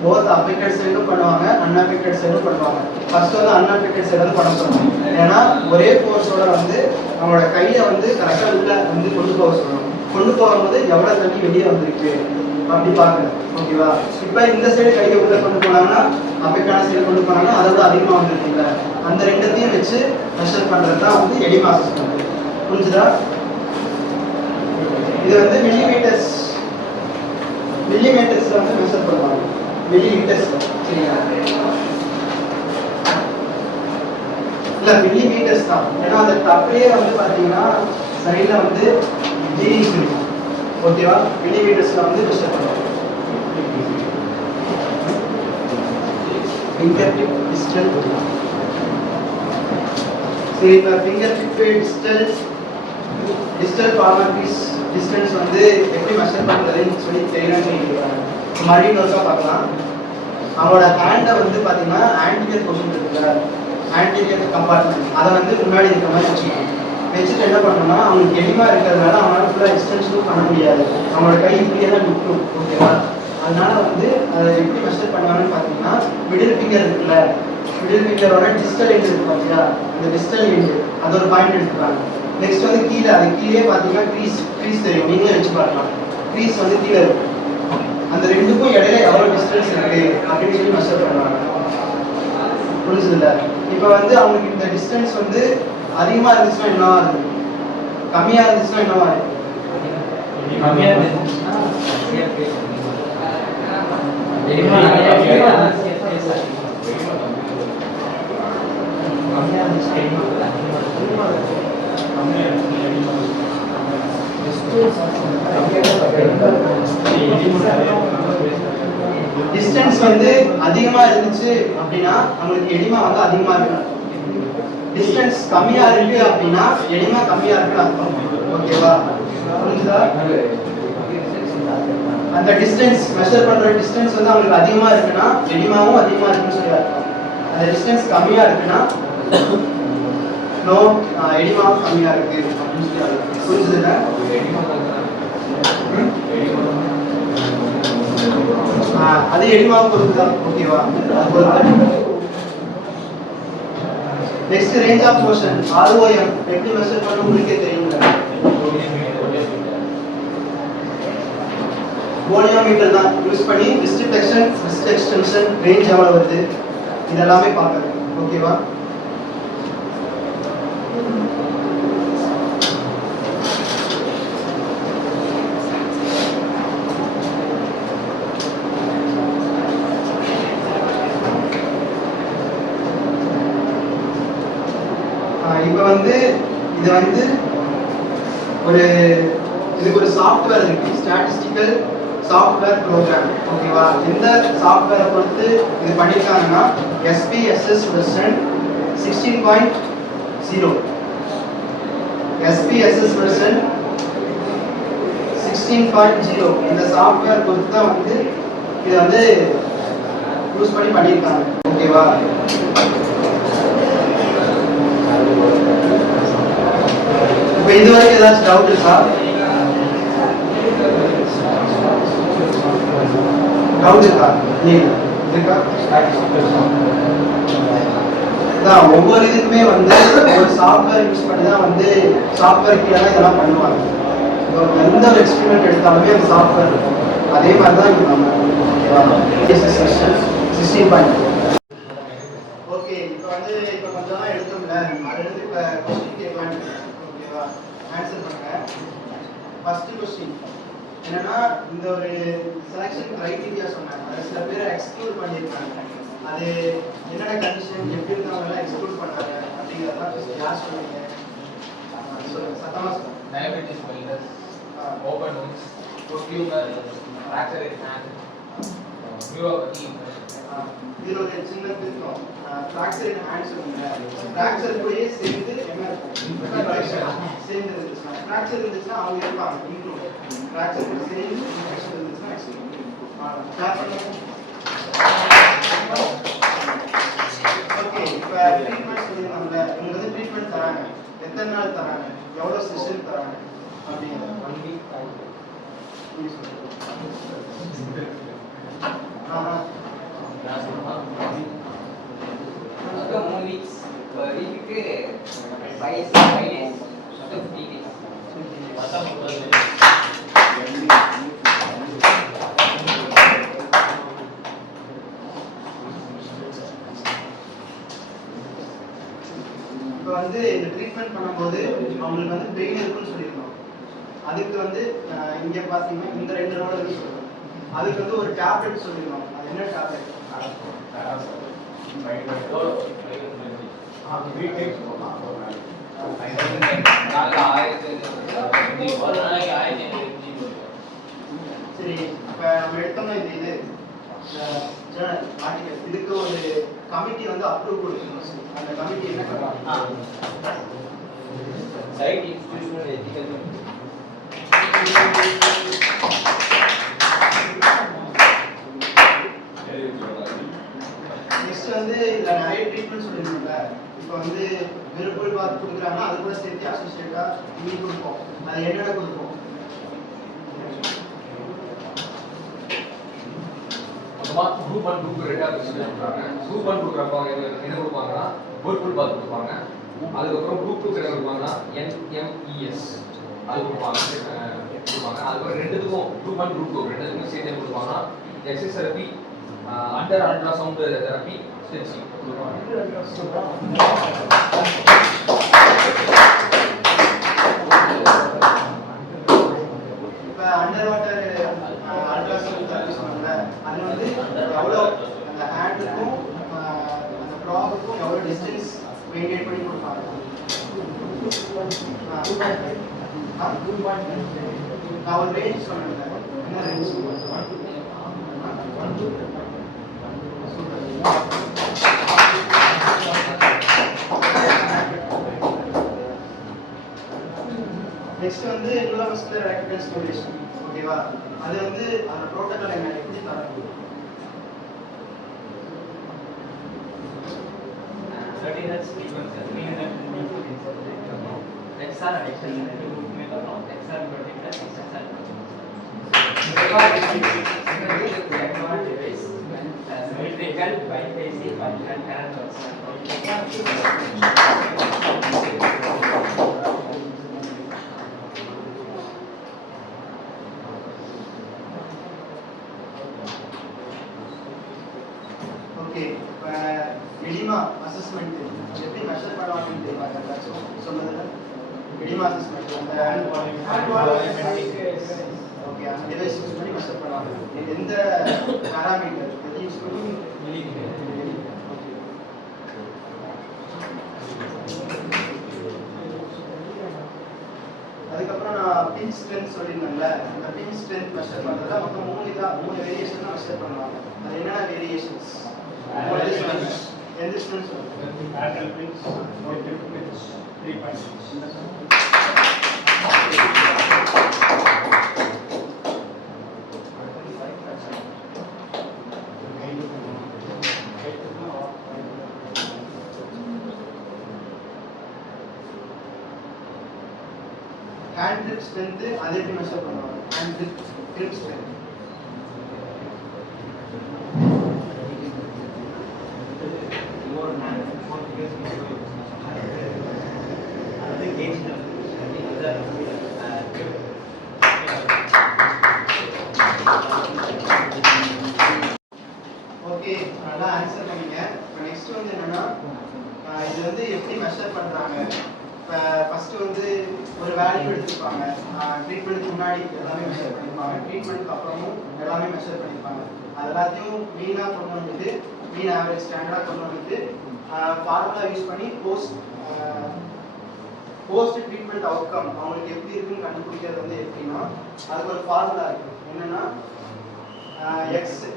போத் அஃபெக்டட் சைடும் பண்ணுவாங்க, அன்அஃபெக்டட் சைடும் பண்ணுவாங்க. ஃபர்ஸ்ட் வந்து அன்அஃபெக்டட் சைடு வந்து பண்ண சொல்லணும். ஏன்னா ஒரே ஃபோர்ஸோட வந்து அவங்களோட கையை வந்து கரெக்டாக உள்ள வந்து கொண்டு போக சொல்லணும். கொண்டு போகும்போது எவ்வளோ தண்ணி வெளியே வந்திருக்கு அப்படி பார்க்கணும். ஓகேவா? இப்போ இந்த சைடு கையை உள்ள கொண்டு போனாங்கன்னா, அஃபெக்டான சைடு கொண்டு போனாங்கன்னா அதை விட அதிகமாக வந்துருக்குல்ல, அந்த ரெண்டத்தையும் வச்சு மெஷர் பண்ணுறது தான் வந்து எடிமா அசஸ்மெண்ட். புரிஞ்சுதா? இது வந்து மில்லிமீட்டர்ஸ்ல வந்து மெஷர் பண்ணுவாங்க. மில்லிமீட்டர்ஸ் சரியா? இல்ல மில்லிமீட்டர்ஸ் தான். ஏன்னா அந்த டப்லயே வந்து பாத்தீங்கன்னா சைடுல வந்து ஜீன்ஸ் இருக்கும். ஓகேவா? மில்லிமீட்டர்ஸ்ல வந்து மெஷர் பண்ணுவாங்க. Finger tip distal. சரி, இப்போ finger tip distal former piece distance வந்து எப்படி மெஷர் பண்ணுறதுன்னு சொல்லி தெரியணும்னு மறுபடியும் ஒருக்கா பார்க்கலாம். அவங்களோட ஹேண்டை வந்து பார்த்தீங்கன்னா ஆன்டீரியர் பொசிஷன் இருக்குல்ல, ஆன்டீரியர் கம்பார்ட்மெண்ட், அதை வந்து முன்னாடி இருக்கிற மாதிரி வச்சுக்கணும். வச்சுட்டு என்ன பண்ணணும்னா, அவங்களுக்கு எளிமா இருக்கிறதுனால அவங்களால ஃபுல்லாக எக்ஸ்டென்ஷனும் பண்ண முடியாது. அவங்களோட கை இப்படியே தான் நிற்கும். ஓகேவா? அதனால வந்து அதை எப்படி மெஷர் பண்ணுவாங்கன்னு பார்த்தீங்கன்னா, மிடில் ஃபிங்கர் இருக்குல்ல, மிடில் ஃபிங்கரோட டிஸ்டல் எண்ட் இருக்கு பார்த்தியா, அந்த டிஸ்டல் எண்ட் அது ஒரு பாயிண்ட் எடுத்துக்கிறாங்க. நெக்ஸ்ட் வந்து கீழே, அது கீழே பார்த்தீங்கன்னா க்ரீஸ் தெரியும், நீங்களே வச்சு பார்க்கலாம். க்ரீஸ் வந்து கீழே இருக்கும். அந்த ரெண்டுக்கும் இடையில எவ்வளோ டிஸ்டன்ஸ் இருக்கு அப்படின்னு சொல்லி மெஷர் பண்ணுவாங்க. புரிஞ்சுதுல்ல? இப்போ வந்து அவங்களுக்கு இந்த டிஸ்டன்ஸ் வந்து அதிகமாக இருந்துச்சுன்னா என்னவா இருக்கு, கம்மியாக இருந்துச்சுன்னா என்னவா இருக்கு? கம்மியாக இருந்துச்சுன்னா டிஸ்டன்ஸ் வந்து அதிகமா இருந்துச்சு அப்படின்னா நம்மளுக்கு எடிமா வந்து அதிகமா இருக்கு. டிஸ்டன்ஸ் கம்மியா இருக்கு அப்படின்னா எடிமா கம்மியா இருக்குன்னு அர்த்தம். ஓகேவா? புரியுதா? அந்த டிஸ்டன்ஸ் மெஷர் பண்ற டிஸ்டன்ஸ் வந்து அவங்களுக்கு அதிகமா இருக்குன்னா எடிமாவும் அதிகமா இருக்குன்னு சொல்லி அர்த்தம். அந்த டிஸ்டன்ஸ் கம்மியா இருக்குன்னா நோ, எடிமாவும் கம்மியா இருக்கு அப்படின்னு சொல்லி அர்த்தம். புரிஞ்சுதுல? அது எடிமாவை பொறுத்து தான். ஓகேவா? Next range of motion ROM எப்படி மெஷர் பண்ண உங்களுக்கே தெரியும்ல. கோனியோமீட்டர் தான் யூஸ் பண்ணி wrist flexion, wrist extension, range எவ்வளவு வருது இதெல்லாமே பார்க்கணும். ஓகேவா? இப்போ வந்து இது வந்து ஒரு இதுக்கு ஒரு சாஃப்ட்வேர் இருக்கு, ஸ்டாட்டிஸ்டிக்கல் சாஃப்ட்வேர் ப்ரோக்ராம். ஓகேவா? எந்த சாஃப்ட்வேரை பொறுத்து இது பண்ணிருக்காங்கன்னா SPSS வெர்ஷன் 16.0. SPSS வெர்ஷன் 16.0 இந்த சாஃப்ட்வேர் பொறுத்து தான் வந்து இதை வந்து யூஸ் பண்ணி பண்ணியிருக்காங்க. ஓகேவா? இப்போ இது வரைக்கும் ஏதாச்சும் டவுட் இருக்கா? டவுட் இருக்கா? இருக்கா? தான் ஒவ்வொரு இதுக்குமே வந்து ஒரு சாஃப்ட்வேர் யூஸ் பண்ணி தான் வந்து சாஃப்ட்வேர் கீழே இதெல்லாம் பண்ணுவாங்க. எந்த ஒரு எக்ஸ்பெரிமெண்ட் எடுத்தாலுமே அந்த சாஃப்ட்வேர் இருக்கும். அதே மாதிரி தான் இங்கே நம்ம 16.0. ஓகே, இப்போ வந்து இப்போ கொஞ்சம் தான் எடுத்தோம்ல, அது எடுத்து இப்போ கொஸ்டின் கேட்கலான்னு. ஓகேவா? ஆன்சர் பண்ணுங்க. ஃபர்ஸ்ட் கொஸ்டின் என்னன்னா, இந்த ஒரு செலக்ஷன் கிரைட்டீரியா சொன்னாங்க, அதை சில பேர் எக்ஸ்க்ளூட் பண்ணியிருக்காங்க. அது என்னென்ன கண்டிஷன், எப்படி இருந்தவங்க எக்ஸ்க்ளூட் பண்ணாங்க அப்படிங்கிறதெல்லாம் யார் சொல்லுங்க? சொல்லுங்க, சத்தமாக சொல்லுங்க. Diabetes mellitus, open wounds, tumor, fracture in hand, neuropathy. இதுல ஒரு சின்ன திருத்தம், ஃப்ராக்சர் இன் ஹேண்ட் சொல்லுங்க. ஃப்ராக்சர் கூடயே சேர்ந்து என்ன இருக்கும்? சேர்ந்து இருந்துச்சுன்னா ஃப்ராக்சர் இருந்துச்சுன்னா அவங்க இருப்பாங்க இன்க்ளூட். ஃப்ராக்சர் கூட சேர்ந்து இன்ஃபெக்ஷன் இருந்துச்சுன்னா எக்ஸ்க்ளூட். ஸ்டார்ட் பண்ணுங்க. ஓகே, இப்போ ட்ரீட்மெண்ட் சொல்லியிருந்தாங்கல்ல, உங்களுக்கு வந்து ட்ரீட்மெண்ட் தராங்க. எத்தனை நாள் தராங்க, எவ்வளோ செஷன் தராங்க அப்படிங்கிறது 1 வீக் இப்போ வந்து இந்த ட்ரீட்மெண்ட் பண்ணும்போது அவங்களுக்கு வந்து பெயின் இருக்குன்னு சொல்லியிருந்தோம். அதுக்கு வந்து இங்கே பார்த்தீங்கன்னா இந்த 2 ரோடு வந்து சொல்லுவோம். அதுக்கு வந்து ஒரு டேப்லெட் சொல்லியிருந்தோம். அது என்ன டேப்லெட்? சரி, இப்போ நம்ம எடுத்தோம்னா இது ஆர்டிகல், இதுக்கு ஒரு கமிட்டி வந்து அப்ரூவ் கொடுக்கணும். அந்த கமிட்டி என்ன பண்ணுவாங்க? Side institutional ethical. நெக்ஸ்ட் வந்து இதுல நிறைய ட்ரீட்மெண்ட் சொல்லியிருந்தோம்ல. இப்போ வந்து வெறுப்புள் பாத் கொடுக்குறாங்கன்னா அது கூட சேர்த்து அசோசியேட்டா மீன் கொடுப்போம். அது என்னென்ன கொடுப்போம்? குரூப் 1 குரூப் 2 சொல்றாங்க. குரூப் 1 குரூப் என்ன கொடுப்பாங்கன்னா வெர்பல் பாத் கொடுப்பாங்க. அதுக்கப்புறம் குரூப் 2 என்ன கொடுப்பாங்கன்னா NMES அது கொடுப்பாங்க. அதுக்கப்புறம் ரெண்டுத்துக்கும் குரூப் 1 குரூப் 2 ரெண்டுத்துக்கும் சேர்த்து கொடுப்பாங்கன்னா exercise therapy, under ultrasound therapy, stretching இப்போ அண்டர் வாட்டர் அல்ட்ராசவுண்ட் தெரப்பி சொன்னாங்க. அது வந்து எவ்வளோ அந்த ஹேண்டுக்கும் அந்த ப்ராபுக்கும் எவ்வளோ டிஸ்டன்ஸ் மெயின்டைன் பண்ணி கொடுப்பாங்க? நான் ஒரு ரேஞ்ச் சொன்னேன். என்ன ரேஞ்ச்? நெக்ஸ்ட் வந்து நியூரோமஸ்குலர் ஆக்டிவிட்டி ஸ்டிமுலேஷன். ஓகேவா? அது வந்து அந்த புரோட்டோகால் என்ன எப்படி தரணும்? 30 minutes frequency 300 XR addiction में कर रहा हूँ XR particular XR electrical biphasic and current okay, oedema assessment எப்படி மெஷர் பண்ணுவாங்கன்னு தெரியுமா? சொல்லுங்க. எடிமா அசஸ்மெண்ட் அந்த ஓகே, அந்த டிவைஸ் யூஸ் பண்ணி மெஷர் பண்ணுவாங்க. எந்த பாராமீட்டர் எது யூஸ் பண்ணி? அதுக்கப்புறம் நான் பிஞ்ச் ஸ்ட்ரென்த் சொல்லியிருந்தேன்ல, இந்த பிஞ்ச் ஸ்ட்ரென்த் மெஷர் பண்ணுறதுல மொத்தம் 3 வேரியேஷன் தான் மெஷர் பண்ணுவாங்க. அது என்னென்ன வேரியேஷன்ஸ்? எந்த ஸ்ட்ரென்த் சொல்லுங்க? lateral pinch, hip pinch, 3.6. Hand grip strength அதை எப்படி மெஷர் பண்ணுவாங்க? Hand grip strength. ஓகே, நல்லா ஆன்சர் பண்ணீங்க. இப்போ நெக்ஸ்ட் வந்து என்னன்னா இது வந்து எப்படி மெஷர் பண்றாங்க? இப்போ ஃபர்ஸ்ட் வந்து ஒரு வேல்யூ எடுத்துப்பாங்க. ட்ரீட்மெண்ட்டுக்கு முன்னாடி எல்லாமே மெஷர் பண்ணிருப்பாங்க, ட்ரீட்மெண்ட்டுக்கு அப்புறமும் எல்லாமே மெஷர் பண்ணிருப்பாங்க. அது எல்லாத்தையும் மீனாக கொண்டு வந்துட்டு மீன் ஆவரேஜ் ஸ்டாண்டர்டாக கொண்டு வந்துட்டு ஃபார்முலா யூஸ் பண்ணி போஸ்ட் ட்ரீட்மெண்ட் அவுட்கம் அவங்களுக்கு எப்படி இருக்குன்னு கண்டுபிடிக்கிறது வந்து எப்படின்னா அதுக்கு ஒரு ஃபார்முலா இருக்கு. என்னன்னா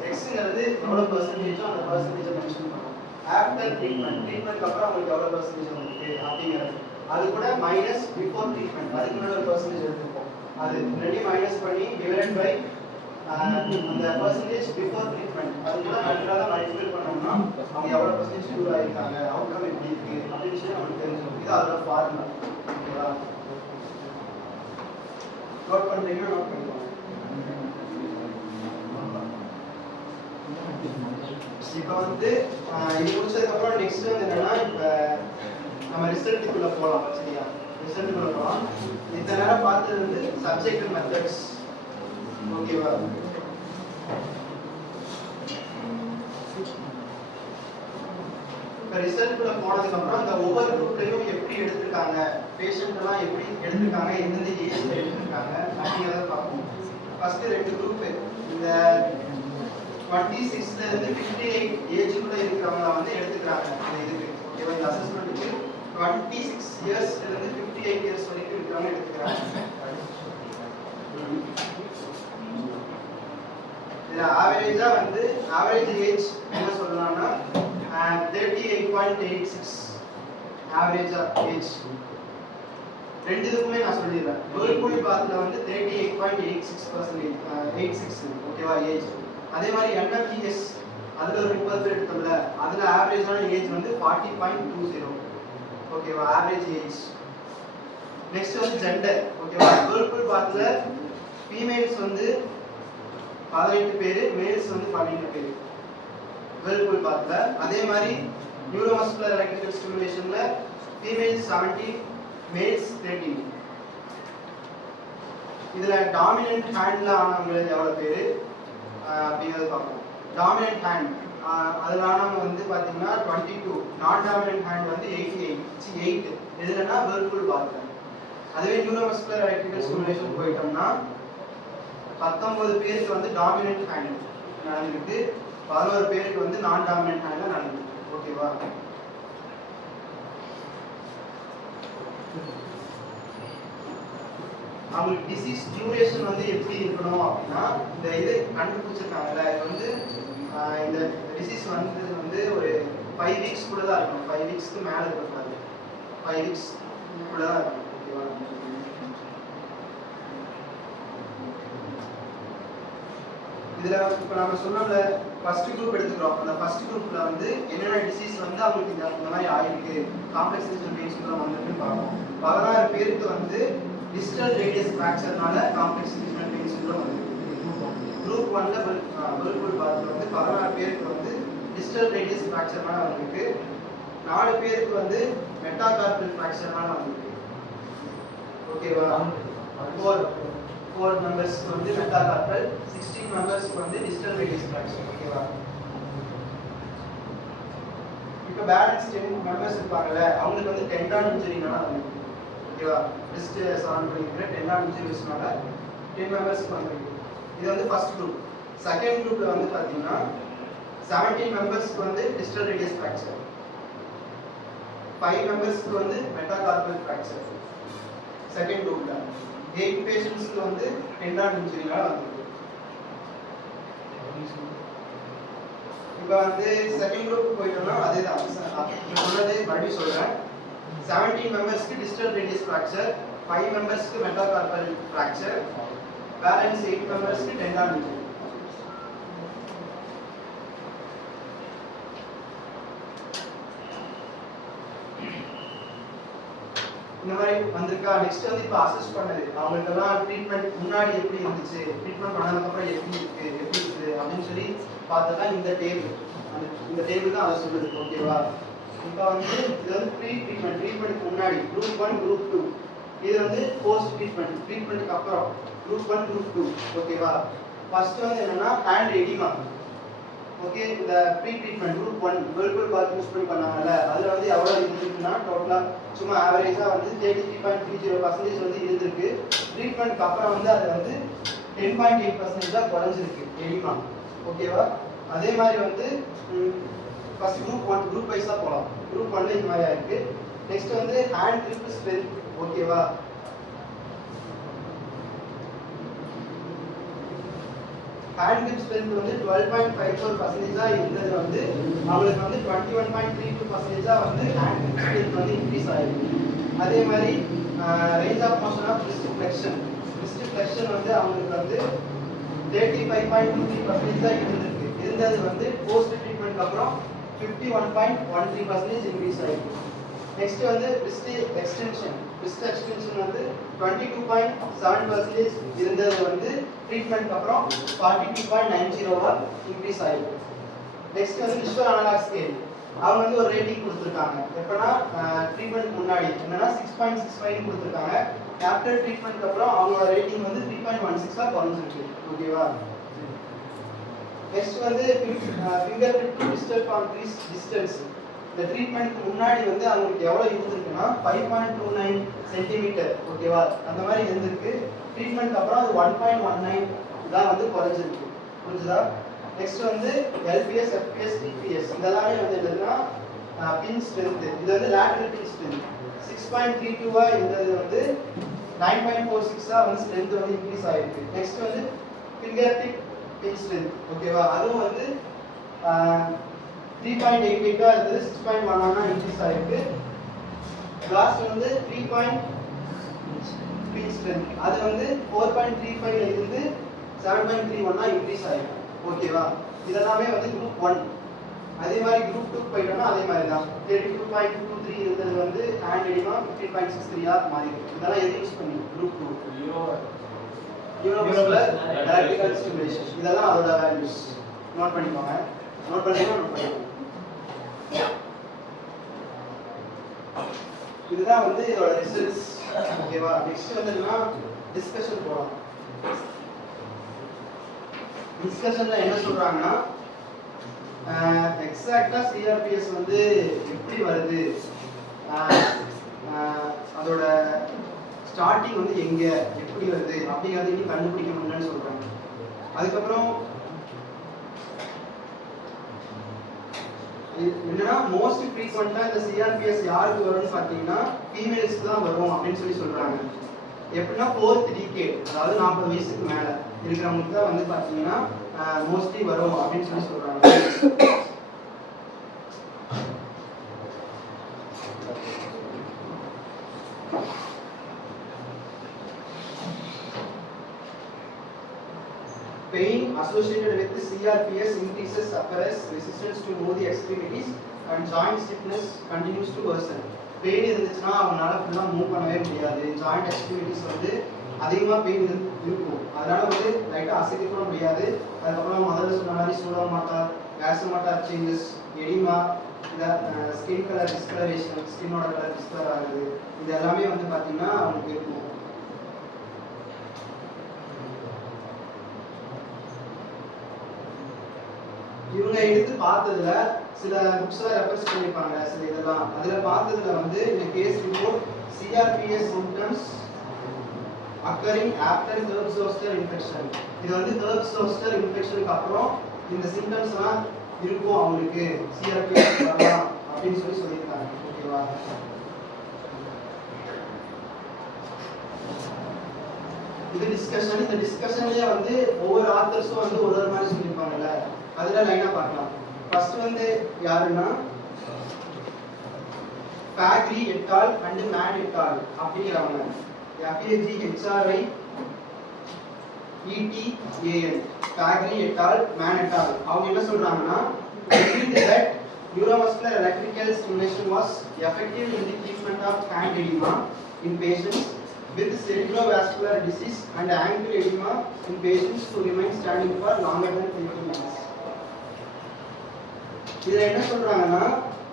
எக்ஸ்ங்கிறது எவ்வளோ பர்சன்டேஜோ அந்த பர்சன்டேஜை மென்ஷன் பண்ணுவோம். ஆஃப்டர் ட்ரீட்மெண்ட்க்கு அப்புறம் அவங்களுக்கு எவ்வளோ பர்சன்டேஜ் வந்துருக்கு அப்படிங்கிறது. அது கூட மைனஸ் பிஃபோர் ட்ரீட்மெண்ட் அதுக்கு முன்னாடி ஒரு பர்சன்டேஜ் எடுத்துப்போம். அது ரெண்டையும் மைனஸ் பண்ணி டிவைடட் பை அந்த பர்சன்டேஜ் பிஃபோர் ட்ரீட்மெண்ட் அது கூட ரெண்டாக மல்டிபிள் பண்ணோம்னா அவங்க எவ்வளோ பர்சன்டேஜ் க்யூர் ஆகிருக்காங்க, அவுட்கம் எப்படி இருக்கு அப்படின்னு சொல்லி நமக்கு தெரிஞ்சிடும். இது அதோட ஃபார்முலா. ஓகேவா? நோட் பண்ணுறீங்கன்னா நோட் பண்ணிக்கோங்க. இப்போ வந்து இது முடிச்சதுக்கப்புறம் நெக்ஸ்ட் வந்து என்னன்னா இப்போ நம்ம ரிசல்ட்டுக்குள்ளே போகலாம். சரியா? ரிசல்ட்டுக்குள்ளே போகலாம். இந்த நேரம் பார்த்தது வந்து சப்ஜெக்ட் மெத்தட்ஸ். ஓகேவா? இப்போ ரிசல்ட்டுக்குள்ளே போனதுக்கப்புறம் அந்த ஒவ்வொரு குரூப்லையும் எப்படி எடுத்திருக்காங்க, பேஷண்ட் எல்லாம் எப்படி எடுத்திருக்காங்க, எந்தெந்த ஏஜ்ல எடுத்திருக்காங்க அப்படிங்கிறத பார்ப்போம். ஃபர்ஸ்ட் 2 குரூப் இந்த 26ல இருந்து 58 ஏஜ்க்குள்ள இருக்கிறவங்க வந்து எடுத்துக்கிறாங்க. இந்த இதுக்கு ஓகேவா? இந்த அசஸ்மெண்ட்டுக்கு 26 இயர்ஸ்ல இருந்து 58 இயர்ஸ் வரைக்கும் இருக்கிறவங்க எடுத்துக்கிறாங்க. இதுல ஆவரேஜா வந்து ஆவரேஜ் ஏஜ் என்ன சொல்லலாம்னா 38.86 ஆவரேஜா ஏஜ். ரெண்டுக்குமே நான் சொல்லிடுறேன். வேர்ல்பூல் பாத்ல வந்து 38.86% 86 ஓகேவா ஏஜ். அதே மாதிரி NFTS அதுல ஒரு 30 பேர் எடுத்தோம்ல, அதுல ஆவரேஜான ஏஜ் வந்து 40.20 ஓகேவா ஆவரேஜ் ஏஜ். நெக்ஸ்ட் வந்து ஜெண்டர். ஓகேவா? வேர்ல்பூல் பாத்ல ஃபீமேல்ஸ் வந்து 18 பேர், மேல்ஸ் வந்து 12 பேர் வேர்ல்பூல் பாத்ல. அதே மாதிரி நியூரோமஸ்குலர் எலக்ட்ரிக்கல் ஸ்டிமுலேஷன்ல ஃபீமேல்ஸ் 70, மேல்ஸ் 13. இதுல டாமினன்ட் ஹேண்ட்ல ஆனவங்க எவ்வளவு பேர் அப்படிங்கிறத பார்ப்போம். டாமினன்ட் ஹேண்ட் அதில் ஆனவங்க வந்து பார்த்தீங்கன்னா 22, நான் டாமினன்ட் ஹேண்ட் வந்து 8. எதுலன்னா வேர்ல்பூல் பாத்ல. அதுவே நியூரோமஸ்குலர் எலக்ட்ரிக்கல் ஸ்டிமுலேஷன் போயிட்டோம்னா 19 பேருக்கு வந்து டாமினன்ட் ஹேண்ட் நடந்துருக்கு, 11 பேருக்கு வந்து நான் டாமினன்ட் ஹேண்ட்ல நடந்துருக்கு. ஓகேவா? அவங்களுக்கு டிசீஸ் டியூரேஷன் வந்து எப்படி இருக்கணும் அப்படின்னா இந்த இது கண்டுபிடிச்சிருக்காங்கல்ல, இது வந்து இந்த டிசீஸ் வந்து ஒரு 5 வீக்ஸ் கூட தான் இருக்கணும். 5 வீக்ஸ்க்கு மேலே இருக்கக்கூடாது. 5 வீக்ஸ் கூட தான் இருக்கணும். ஓகேவா? இதுல இப்போ நம்ம சொன்னோம்ல ஃபர்ஸ்ட் குரூப் எடுத்துக்கிறோம். அந்த ஃபர்ஸ்ட் குரூப்ல வந்து என்னென்ன டிசீஸ் வந்து அவங்களுக்கு இந்த மாதிரி ஆயிருக்கு, காம்ப்ளெக்ஸ் சிஸ்டம் பெயின் சிண்ட்ரோம் வந்துருக்குன்னு பார்ப்போம். 16 பேருக்கு வந்து டிஸ்டல் ரேடியஸ் ஃப்ராக்சர்னால காம்ப்ளெக்ஸ் சிஸ்டம் பெயின் சிண்ட்ரோம் வந்துருக்கு. குரூப் 1ல வேர்ல்பூல் பாத்ல வந்து 16 பேருக்கு வந்து டிஸ்டல் ரேடியஸ் ஃப்ராக்சர்னால வந்திருக்கு. 4 பேருக்கு வந்து மெட்டாகார்பல் ஃப்ராக்சர்னால வந்திருக்கு. ஓகேவா? 4 மெம்பர்ஸ்க்கு வந்து மெட்டாகார்பல், 16 மெம்பர்ஸ்க்கு வந்து டிஸ்டல் ரேடியஸ் ஃப்ராக்சர். ஓகேவா? இப்போ பேலன்ஸ் 10 மெம்பர்ஸ் இருப்பாங்கல்ல, அவங்களுக்கு வந்து டெண்டான் இன்ஜுரினால வந்திருக்கு. ஓகேவா? ரிஸ்ட் சான் பண்ணிக்கிற டெண்டான் இன்ஜுரிஸ்னால 10 மெம்பர்ஸ்க்கு வந்திருக்கு. இது வந்து ஃபர்ஸ்ட் குரூப். செகண்ட் குரூப்ல வந்து பாத்தீங்கன்னா 17 மெம்பர்ஸ்க்கு வந்து டிஸ்டல் ரேடியஸ் ஃப்ராக்சர், 5 மெம்பர்ஸ்க்கு வந்து மெட்டாகார்பல் ஃப்ராக்சர், செகண்ட் குரூப்ல 8 பேஷண்ட்ஸ்க்கு வந்து டெண்டான் இன்ஜுரினால வந்திருக்கு. இப்போ வந்து செகண்ட் குரூப் போயிட்டோம்னா அதே தான் சொன்னதே மறுபடியும் சொல்றேன். 17 மெம்பர்ஸ்க்கு டிஸ்டல் ரேடியஸ் ஃப்ராக்சர், 5 மெம்பர்ஸ்க்கு மெட்டாகார்பல் ஃப்ராக்சர், பேலன்ஸ் 8 மெம்பர்ஸ்க்கு டெண்டான் இன்ஜுரி. இந்த மாதிரி வந்திருக்கா. நெக்ஸ்ட் வந்து இப்போ அசஸ் பண்ணது அவங்களுக்கெல்லாம் ட்ரீட்மெண்ட் முன்னாடி எப்படி இருந்துச்சு, ட்ரீட்மெண்ட் பண்ணதுக்கப்புறம் எப்படி இருக்குது அப்படின்னு சொல்லி பார்த்தா இந்த டேபிள், இந்த டேபிள் தான் அதை சொல்லுது. ஓகேவா. இப்போ வந்து இது வந்து ட்ரீட்மெண்ட்டுக்கு முன்னாடி குரூப் 1 குரூப் 2, இது வந்து போஸ்ட் ட்ரீட்மெண்ட்டுக்கு அப்புறம் குரூப் 1 குரூப் 2. ஓகேவா. ஃபர்ஸ்ட் வந்து என்னன்னா ஹேண்ட் எடிமா. ஓகே, இந்த ப்ரீ ட்ரீட்மெண்ட் குரூப் 1 வெல்புல் பாத் யூஸ் பண்ணி பண்ணாங்கல்ல, அதில் வந்து எவ்வளோ இருந்துருக்குன்னா டோட்டலாக சும்மா ஆவரேஜாக வந்து 33.30% வந்து இருந்திருக்கு. ட்ரீட்மெண்ட்க்கு அப்புறம் வந்து அது வந்து 10.8% குறைஞ்சிருக்கு எடிமா. ஓகேவா. அதே மாதிரி வந்து ஃபர்ஸ்ட் குரூப் 1 குரூப் வைஸாக போகலாம். குரூப் 1ல இந்த மாதிரி ஆயிருக்கு. நெக்ஸ்ட் வந்து ஹேண்ட் grip ஸ்ட்ரென்த். ஓகேவா. ஹேண்ட் grip strength வந்து 12.54% இருந்தது வந்து அவங்களுக்கு வந்து 21.32% வந்து ஹேண்ட் grip strength வந்து இன்க்ரீஸ் ஆயிருக்கு. அதே மாதிரி range of motion of wrist flexion வந்து அவங்களுக்கு வந்து 35.23% இருந்தது வந்து போஸ்ட் ட்ரீட்மெண்ட்க்கு அப்புறம் 51.13% இன்க்ரீஸ் ஆயிருக்கு. நெக்ஸ்ட் வந்து wrist extension வந்து 22.7% இருந்தது வந்து ட்ரீட்மெண்ட்க்கு அப்புறம் 42.90 இன்க்ரீஸ் ஆயிருக்கு. நெக்ஸ்ட் வந்து விஷுவல் அனலாக் ஸ்கேல் அவங்க வந்து ஒரு ரேட்டிங் கொடுத்துருக்காங்க. எப்பனா ட்ரீட்மெண்ட் முன்னாடி என்னன்னா 6.65 கொடுத்துருக்காங்க. ஆஃப்டர் ட்ரீட்மெண்ட்க்கு அப்புறம் அவங்களோட ரேட்டிங் வந்து 3.16 குறைஞ்சிருக்கு. ஓகேவா. நெக்ஸ்ட் வந்து finger tip to digital crease distance. இந்த ட்ரீட்மெண்ட்க்கு முன்னாடி வந்து அவங்களுக்கு எவ்வளோ இருந்திருக்குன்னா 5.29 சென்டிமீட்டர். ஓகேவா. அந்த மாதிரி இருந்திருக்கு. ட்ரீட்மெண்ட்க்கு அப்புறம் அது 1.19 தான் வந்து குறைஞ்சிருக்கு. புரிஞ்சுதா. நெக்ஸ்ட் வந்து எல்பிஎஸ், எஃப்பிஎஸ், டிபிஎஸ் இதெல்லாமே வந்து என்னதுன்னா பின் ஸ்ட்ரென்த். இது வந்து லேட்டரல் பின் ஸ்ட்ரென்த் 6.32 இருந்தது வந்து 9.46 வந்து ஸ்ட்ரென்த் வந்து இன்க்ரீஸ் ஆயிருக்கு. நெக்ஸ்ட் வந்து ஃபிங்கர் டிப் பின் ஸ்ட்ரென்த். ஓகேவா. அதுவும் வந்து 3.88 இருந்தது 6.11 இன்க்ரீஸ் ஆயிருக்கு. லாஸ்ட் வந்து 3. பின் ஸ்ட்ரென்த் அது வந்து 4.35 இருந்து 7.31 இன்க்ரீஸ் ஆயிருக்கு. ஓகேவா. இதெல்லாமே வந்து குரூப் 1. அதே மாதிரி குரூப் 2 போயிட்டோம்னா அதே மாதிரி தான் 32.23 இருந்தது வந்து ஹேண்ட் எடிமா 15.63 மாறி இருக்கு. இதெல்லாம் எது யூஸ் பண்ணி குரூப் 2 யூரோமஸ்குலர் எலக்ட்ரிக்கல் ஸ்டிமுலேஷன். இதெல்லாம் அதோட வேல்யூஸ் நோட் பண்ணிக்கோங்க. நோட் பண்ணிக்கோங்க. இதுதான் வந்து இதோட ரிசல்ட்ஸ். ஓகேவா. நெக்ஸ்ட் வந்து என்னன்னா டிஸ்கஷன் போலாம். டிஸ்கஷன்ல என்ன சொல்றாங்கன்னா எக்ஸாக்ட்டா சிஆர்பிஎஸ் வந்து எப்படி வருது, அதோட ஸ்டார்டிங் வந்து எங்க எப்படி வருது அப்படிங்கறத இன்னும் கண்டுபிடிக்க முடியலன்னு சொல்றாங்க. அதுக்கப்புறம் என்னன்னா மோஸ்ட் ஃப்ரீக்வெண்டா இந்த சிஆர்பிஎஸ் யாருக்கு வரும்னு பார்த்தீங்கன்னா ஃபீமேல்ஸ்க்கு தான் வரும் அப்படின்னு சொல்லி சொல்றாங்க. எப்படின்னா 4th decade, அதாவது 40 வயசுக்கு மேல இருக்கிறவங்களுக்கு தான் வந்து பார்த்தீங்கன்னா மோஸ்ட்லி வரும் அப்படின்னு சொல்லி சொல்றாங்க. Pain associated with the CRPS increases occurs resistance to move the extremities and joint stiffness continues to worsen. Pain இருந்துச்சுன்னா அவங்களால ஃபுல்லாக மூவ் பண்ணவே முடியாது. ஜாயிண்ட் எக்ஸ்ட்ரிமிட்டிஸ் வந்து அதிகமாக பெயின் இருக்கும். அதனால வந்து லைட்டாக அசைக்க கூட முடியாது. அதுக்கப்புறம் முதல்ல சொன்ன மாதிரி சூடோமாட்டா, கேசோமாட்டா சேஞ்சஸ், எடிமா, இந்த skin colour discolouration, ஸ்கின்னோட colour discolour ஆகுது, இது எல்லாமே வந்து பார்த்தீங்கன்னா அவங்களுக்கு இருக்கும். இவங்க எடுத்து பார்த்ததுல சில புக்ஸ்ல ரெஃபரன்ஸ் பண்ணிருப்பாங்க. சில இதெல்லாம் அதுல பார்த்ததுல வந்து இந்த case report CRPS symptoms occurring after third zoster infection. இது வந்து third zoster இன்ஃபெக்ஷனுக்கு அப்புறம் இந்த சிம்டம்ஸ்லாம் இருக்கும் அவங்களுக்கு சிஆர்பிஎஸ் வரலாம் அப்படின்னு சொல்லியிருக்காங்க. ஓகேவா. இது டிஸ்கஷன். இந்த டிஸ்கஷன்லயே வந்து ஒவ்வொரு ஆத்தர்ஸும் வந்து ஒரு ஒரு மாதிரி சொல்லியிருப்பாங்கல்ல, அதுல லைனா பார்க்கலாம். ஃபர்ஸ்ட் வந்து யாருன்னா பாக்ரி எட்டால் அண்ட் மேன் எட்டால் அப்படிங்கிறவங்க, FAGHRI ETAL, பாக்ரி எட்டால் மேன் எட்டால். அவங்க என்ன சொல்றாங்கன்னா, that neuromuscular electrical stimulation was effective in the treatment of hand edema in patients with cerebrovascular disease and ankle edema in patients who remain standing for longer than 20 minutes. இதுல என்ன சொல்றாங்கன்னா,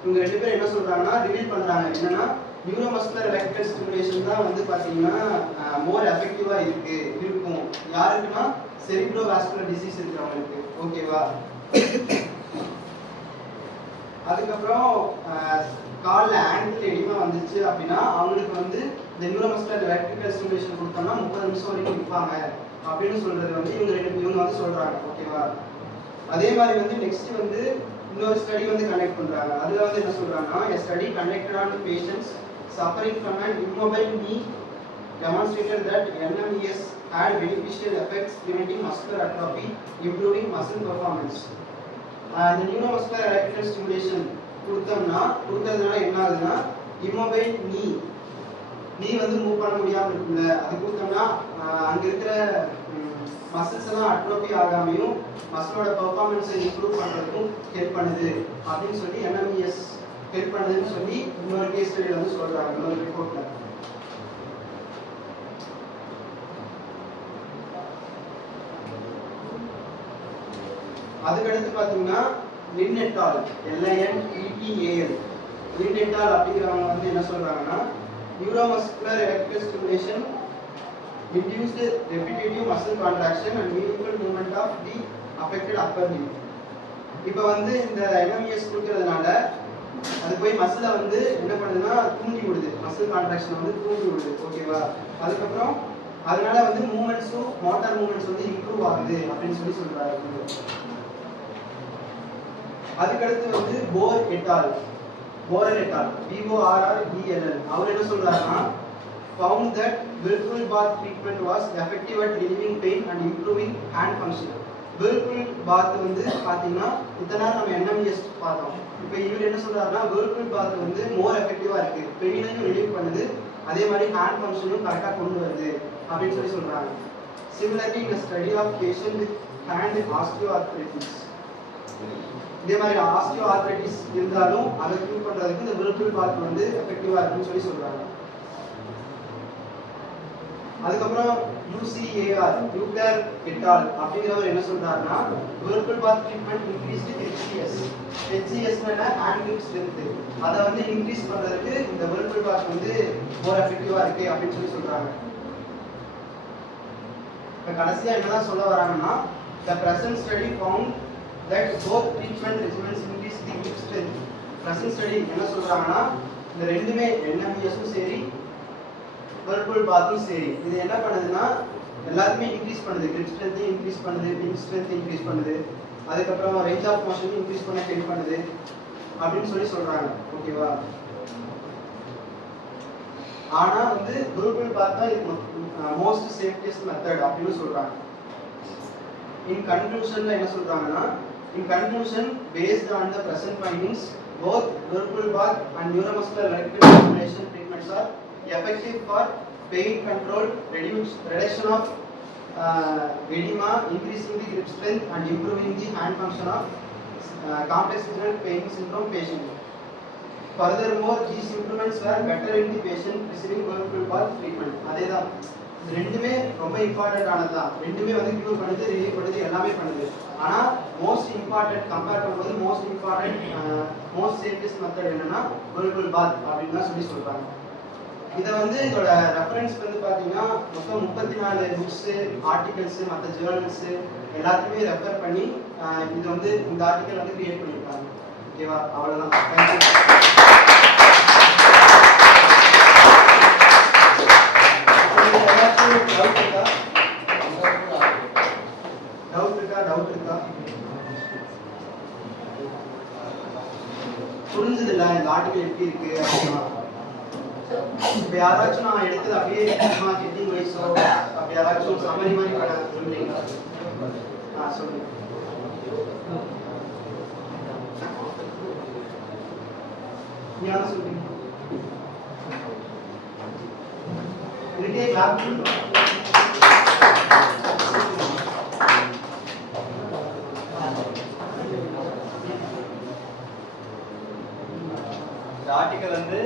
இவங்க ரெண்டு பேரும் என்ன சொல்றாங்கன்னா ரிவீல் பண்றாங்க என்னன்னா, நியூரோமஸ்குலர் எலக்ட்ரிக்கல் ஸ்டிமுலேஷன் தான் வந்து பாத்தீங்கன்னா மோர் எஃபெக்டிவா இருக்கும். யாருக்குன்னா செரிப்ரோவாஸ்குலர் டிசீஸ் இருக்கிறவங்களுக்கு. ஓகேவா? அதுக்கப்புறம் கால்ல ஆங்கிள் எடிமா வந்துச்சு அப்படின்னா அவங்களுக்கு வந்து இந்த நியூரோமஸ்குலர் எலக்ட்ரிக்கல் ஸ்டிமுலேஷன் கொடுத்தோம்னா 30 நிமிஷம் வரைக்கும் நிற்பாங்க அப்படின்னு சொல்றது வந்து இவங்க வந்து சொல்றாங்க. ஓகேவா? அதே மாதிரி வந்து நெக்ஸ்ட் வந்து இன்னொரு ஸ்டடி வந்து கண்டக்ட் பண்றாங்க. அதுல வந்து என்ன சொல்றாங்கன்னா, a study conducted on patients suffering from an immobile knee demonstrated that NMES had beneficial effects preventing muscular atrophy, improving muscle performance. இந்த நியூரோமஸ்குலர் எலக்ட்ரிக்கல் ஸ்டிமுலேஷன் கொடுக்கறதுனால என்ன ஆகுதுன்னா, இம்மொபைல் நீ வந்து மூவ் பண்ண முடியாம இருக்குல்ல, அது கொடுத்தோம்னா அங்க இருக்கிற மசில்ஸ் எல்லாம் அட்ரோபி ஆகாமையும் மசிலோட பெர்ஃபார்மன்ஸை இம்ப்ரூவ் பண்றதுக்கும் ஹெல்ப் பண்ணுது அப்படின்னு சொல்லி NMES ஹெல்ப் பண்ணுதுன்னு சொல்லி இன்னொரு கேஸ் ஸ்டடியில வந்து சொல்றாங்க, இன்னொரு ரிப்போர்ட்ல. அதுக்கடுத்து பாத்தீங்கன்னா லின் எட் ஆல், LINETAL, லின் எட் ஆல் அப்படிங்கிறவங்க வந்து என்ன சொல்றாங்கன்னா, neuromuscular electrical stimulation induced repetitive muscle contraction and meaningful movement of the affected upper limb. இப்போ வந்து இந்த NMES கொடுக்கறதுனால அது போய் மசிலை வந்து என்ன பண்ணுதுன்னா தூண்டி விடுது, மசில் கான்ட்ராக்ஷன் வந்து தூண்டி விடுது. ஓகேவா? அதுக்கப்புறம் அதனால வந்து மூமெண்ட்ஸும் மோட்டார் மூமெண்ட்ஸ் வந்து இம்ப்ரூவ் ஆகுது அப்படின்னு சொல்லி சொல்றாரு. அதுக்கடுத்து வந்து போரல் எட்டால், BORRELL, அவர் என்ன சொல்றாருன்னா, found that whirlpool bath treatment was effective at relieving pain and improving hand function. whirlpool bath வந்து பாத்தீங்கன்னா இத்தனை நம்ம NMES பார்த்தோம். இப்போ இவர் என்ன சொல்றாருன்னா, whirlpool bath வந்து மோர் எஃபெக்டிவா இருக்கு, பெயினையும் ரிலீவ் பண்ணுது, அதே மாதிரி ஹேண்ட் ஃபங்க்ஷனையும் கரெக்டா கொண்டு வருது அப்படின்னு சொல்லி சொல்றாங்க. Similarly, in a study of patient with hand osteoarthritis, இதே மாதிரி ஆஸ்டியோஆர்த்ரைட்டிஸ் இருந்தாலும் அதை க்யூர் பண்றதுக்கு இந்த whirlpool bath வந்து எஃபெக்டிவா இருக்குன்னு சொல்லி சொல்றாங்க. அதுக்கப்புறம் UCAR, யூகர் எட்டால் அப்படிங்கிறவர் என்ன சொல்றாருன்னா, whirlpool bath treatment increased HCS னா hand grip strength, அதை வந்து இன்க்ரீஸ் பண்றதுக்கு இந்த whirlpool bath வந்து மோர் எஃபெக்டிவா இருக்கு அப்படின்னு சொல்லி சொல்றாங்க. இப்ப கடைசியா என்னதான் சொல்ல வராங்கன்னா, the present study found that both treatment regimens increase the grip strength. present study என்ன சொல்றாங்கன்னா, இந்த ரெண்டுமே NMES-உம் சரி whirlpool bath-உம் சரி இது என்ன பண்ணுதுன்னா எல்லாத்தையுமே இன்க்ரீஸ் பண்ணுது, grip strength இன்க்ரீஸ் பண்ணுது, pinch strength இன்க்ரீஸ் பண்ணுது, அதுக்கப்புறம் range of motion இன்க்ரீஸ் பண்ண ஹெல்ப் பண்ணுது அப்படின்னு சொல்லி சொல்றாங்க. ஓகேவா? ஆனா வந்து whirlpool bath தான் மோஸ்ட் சேஃப்டியஸ்ட் மெத்தட் அப்படின்னு சொல்றாங்க. இன் கன்க்ளூஷன்ல என்ன சொல்றாங்கன்னா, in conclusion, based on the present findings, both whirlpool bath and neuromuscular electrical stimulation treatments are effective for pain control, reduction of edema, increasing the grip strength and improving the hand function of complex seasonal pain syndrome patient. Furthermore, these improvements were better in the patient receiving whirlpool bath treatment. அதேதான் ரெண்டுமே ரொம்ப இம்பார்ட்டன்ட் ஆனதுதான், ரெண்டுமே வந்து கியூர் பண்ணுது, ரிலீவ் பண்ணுது, எல்லாமே பண்ணுது. ஆனா மோஸ்ட் இம்பார்ட்டன்ட் கம்பேர் பண்ணும்போது மோஸ்ட் சேஃபஸ்ட் மெத்தட் என்னன்னா whirlpool bath அப்படின்னு தான் சொல்லி சொல்றாங்க. இதை வந்து இதோட ரெஃபரன்ஸ் வந்து பாத்தீங்கன்னா மொத்தம் 34 புக்ஸ், ஆர்டிகல்ஸ், மற்ற ஜேர்னல்ஸ் எல்லாத்தையுமே ரெஃபர் பண்ணி இது வந்து இந்த ஆர்டிகல் வந்து கிரியேட் பண்ணியிருக்காங்க. ஓகேவா? அவ்வளவுதான். டவுட் இருக்கா? புரிஞ்சது இல்ல இந்த ஆர்டிகல் எப்படி இருக்கு அப்படின்னா, இப்ப யாராச்சும் நான் எடுத்த அடுத்தது அப்படியே சும்மா ஹெட்டிங் வைஸோ அப்படி யாராச்சும் சம்மரி மாதிரி சொல்லுவீங்களா? சொல்லுங்க. யார் சொல்லுங்க? இதுக்கே கிளாப் பண்ணுங்க. இந்த ஆர்டிகல் வந்து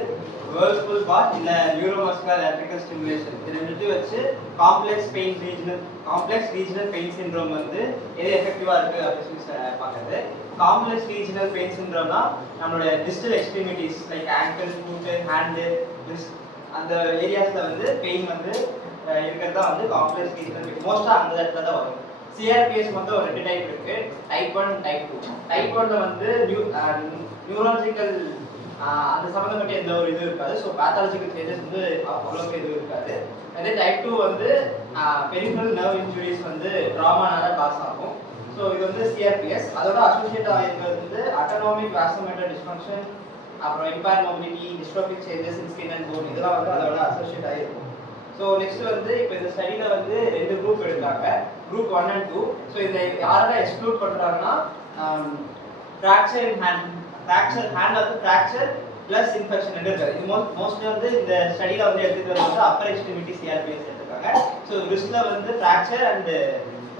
வேர்ல்பூல் பாத் இல்ல நியூரோமஸ்குலர் எலக்ட்ரிக்கல் ஸ்டிமுலேஷன் இது ரெண்டுத்தையும் வச்சு காம்ப்ளெக்ஸ் ரீஜனல் பெயின் சிண்ட்ரோம் வந்து எது எஃபெக்டிவா இருக்கு அப்படின்னு சொல்லி பார்க்குறது. காம்ப்ளெக்ஸ் ரீஜனல் பெயின் சிண்ட்ரோம்னா நம்மளோட distal extremities like angle, food, hand, அந்த ஏரியாஸ்ல வந்து பெயின் வந்து இருக்கிறது தான் வந்து காம்ப்ளெக்ஸ் ரீஜனல் பெயின். மோஸ்டா அந்த இடத்துல தான் வரும். சிஆர்பிஎஸ் மொத்தம் ஒரு 2 டைப் இருக்கு, டைப் 1 டைப் 2. டைப் 1ல வந்து நியூராலஜிக்கல் அந்த சம்பந்தப்பட்ட எந்த ஒரு இது இருக்காது. ஸோ பேத்தாலஜிக்கல் சேஞ்சஸ் வந்து அவ்வளோக்கு எதுவும் இருக்காது. அதே டைப் 2 வந்து பெரிஃபரல் நர்வ் இன்ஜுரிஸ் வந்து ட்ராமானால காஸ் ஆகும். ஸோ இது வந்து சிஆர்பிஎஸ். அதோட அசோசியேட் ஆகிருக்கிறது வந்து அட்டானமிக் வாசோமோட்டர் டிஸ்ஃபங்க்ஷன், அப்புறம் impair mobility, dystrophic changes in skin and phone, இதெல்லாம் வந்து அதோட அசோசியேட் ஆகிருக்கும். ஸோ நெக்ஸ்ட் வந்து இப்போ இந்த ஸ்டடியில் வந்து 2 குரூப் எடுத்தாங்க, குரூப் 1 and 2. ஸோ இதை யாரெல்லாம் எக்ஸ்க்ளூட் பண்ணுறாங்கன்னா fracture hand of fracture plus infection இருக்காது. இது மோஸ்ட்லி வந்து இந்த ஸ்டடியில் வந்து எடுத்துக்கிறது வந்து அப்பர் எக்ஸ்ட்ரிமிட்டி சிஆர்பிஎஸ் எடுத்துக்காங்க. ஸோ ரிஸ்டில் வந்து ஃப்ராக்சர் அண்ட்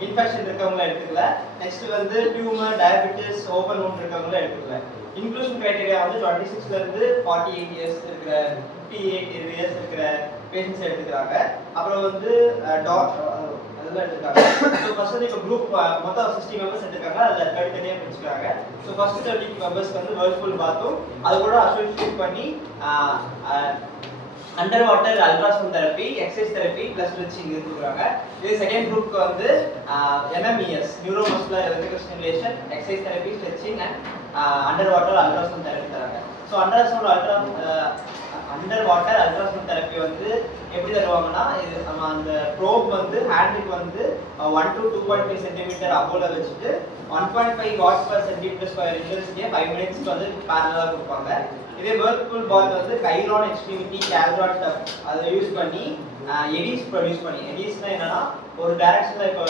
இன்ஃபெக்ஷன் இருக்கவங்கள எடுத்துக்கல. நெக்ஸ்ட் வந்து டியூமர், டயபெட்டிஸ், ஓப்பன் wound இருக்கவங்கள எடுத்துக்கல. இன்க்ளூஷன் கிரைட்டீரியா வந்து 26 இருந்து 48 இயர்ஸ் இருக்கிற 58 இயர்ஸ் இருக்கிற பேஷண்ட்ஸ் எடுத்துக்கிறாங்க. அப்புறம் வந்து அதெல்லாம் எடுத்துக்காங்க. ஸோ ஃபர்ஸ்ட் வந்து இப்போ குரூப் மொத்தம் 60 மெம்பர்ஸ் எடுத்துக்காங்க, அதில் தனித்தனியாக பிரிச்சுக்கிறாங்க. ஸோ ஃபர்ஸ்ட் 30 மெம்பர்ஸ்க்கு வந்து வேர்ல்பூல் பாத்தும் அது கூட அசோசியேட் பண்ணி under water ultrasound therapy, exercise therapy plus stretching கொடுக்குறாங்க. இது செகண்ட் குரூப்க்கு வந்து NMES neuromuscular electrical stimulation, exercise therapy, stretching and under water ultrasound therapy தராங்க. So under water ultrasound therapy வந்து எப்படி தருவாங்கன்னா, இது நம்ம அந்த ப்ரோப் வந்து ஹேண்டுக்கு வந்து 1 to 2.5 சென்டிமீட்டர் அபோல வச்சுட்டு 1.5 வாட்ஸ் பர் சென்டிமீட்டர் ஸ்கொயர் இன்டென்சிட்டியை 5 மினிட்ஸ்க்கு வந்து பேரலாக கொடுப்பாங்க. இதே வேர்ல்பூல் பாத் வந்து கைரான் எக்ஸ்ட்ரீமிட்டி கேல்ராட் அதை யூஸ் பண்ணி எடிஸ் ப்ரொடியூஸ் பண்ணி, எடிஸ்னா என்னன்னா ஒரு டைரக்ஷன்ல இப்போ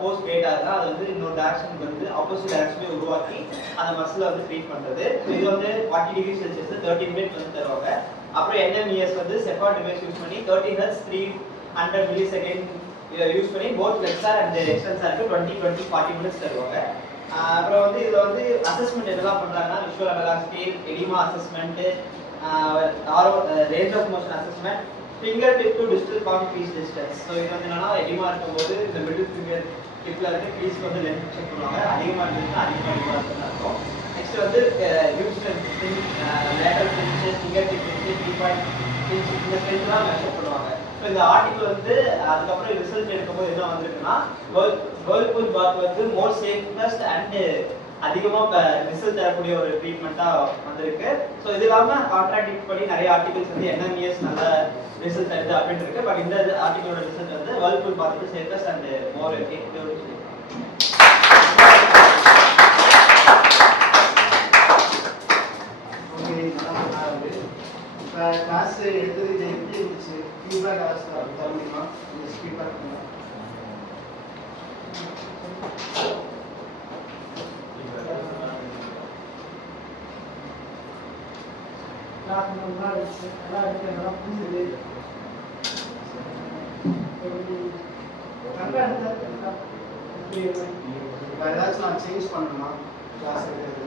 போஸ்ட் கிரியேட் ஆகுதுன்னா அது வந்து இன்னொரு டைரக்ஷனுக்கு வந்து ஆப்போசிட் டைரக்ஷன்ல உருவாக்கி அந்த மசில் வந்து ட்ரீட் பண்றது. இது வந்து 40 டிகிரி செல்சியஸ் 30 மினிட்ஸ் வந்து தருவாங்க. அப்புறம் என்எம்இஎஸ் வந்து செஃபா டிவைஸ் யூஸ் பண்ணி 30 Hz 300 மில்லி செகண்ட் இதை யூஸ் பண்ணி போத் ஃப்ளெக்ஸர் அண்ட் எக்ஸ்டென்சருக்கு 20-40 மினிட்ஸ் தருவாங்க. அப்புறம் வந்து இதில் வந்து அசஸ்மெண்ட் எதெல்லாம் பண்ணுறாங்கன்னா visual analog scale, edema assessment, range of motion assessment, finger tip to digital காம் க்ரீஸ் டிஸ்டன்ஸ். ஸோ இது வந்து என்னன்னா எடிமா இருக்கும்போது இந்த மிடில் ஃபிங்கர் டிப்பில் இருந்து க்ரீஸ்க்கு வந்து லென்த் செக் பண்ணுவாங்க. அதிகமாக இருந்துச்சுன்னா அதிகமாக இருக்குன்னு அர்த்தம். நெக்ஸ்ட் வந்து used in lateral finishes, finger tip இந்த ஸ்ட்ரென்த்லாம் மெஷர் பண்ணுவாங்க. ஸோ இந்த ஆர்டிகல் வந்து அதுக்கப்புறம் ரிசல்ட் எடுக்கும்போது என்ன வந்திருக்குன்னா வேர்ல்பூல் பாத் வந்து மோர் சேஃபஸ்ட் அண்ட் அதிகமாக ரிசல்ட் தரக்கூடிய ஒரு ட்ரீட்மெண்ட்டாக வந்திருக்கு. ஸோ இது இல்லாமல் கான்ட்ராக்ட் படி நிறைய ஆர்டிகல்ஸ் வந்து என்எம்இஎஸ் நல்ல ரிசல்ட் தருது அப்படின்னு இருக்கு. பட் இந்த ஆர்டிகலோட ரிசல்ட் வந்து வேர்ல்பூல் பாத்துட்டு safest and more effective. Class எடுத்தது இது எப்படி இருந்துச்சு? ஃபீட்பேக் யாராச்சும் தர முடியுமா? ஃபீட்பேக் நல்லா புரிஞ்சுது. வேற ஏதாச்சும் நான் சேஞ்ச் பண்ணணுமா கிளாஸ் எடுக்கிறது?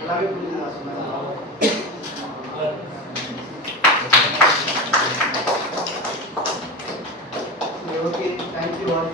எல்லாமே புரிஞ்சுதா சொன்னாங்க? Okay, thank you all.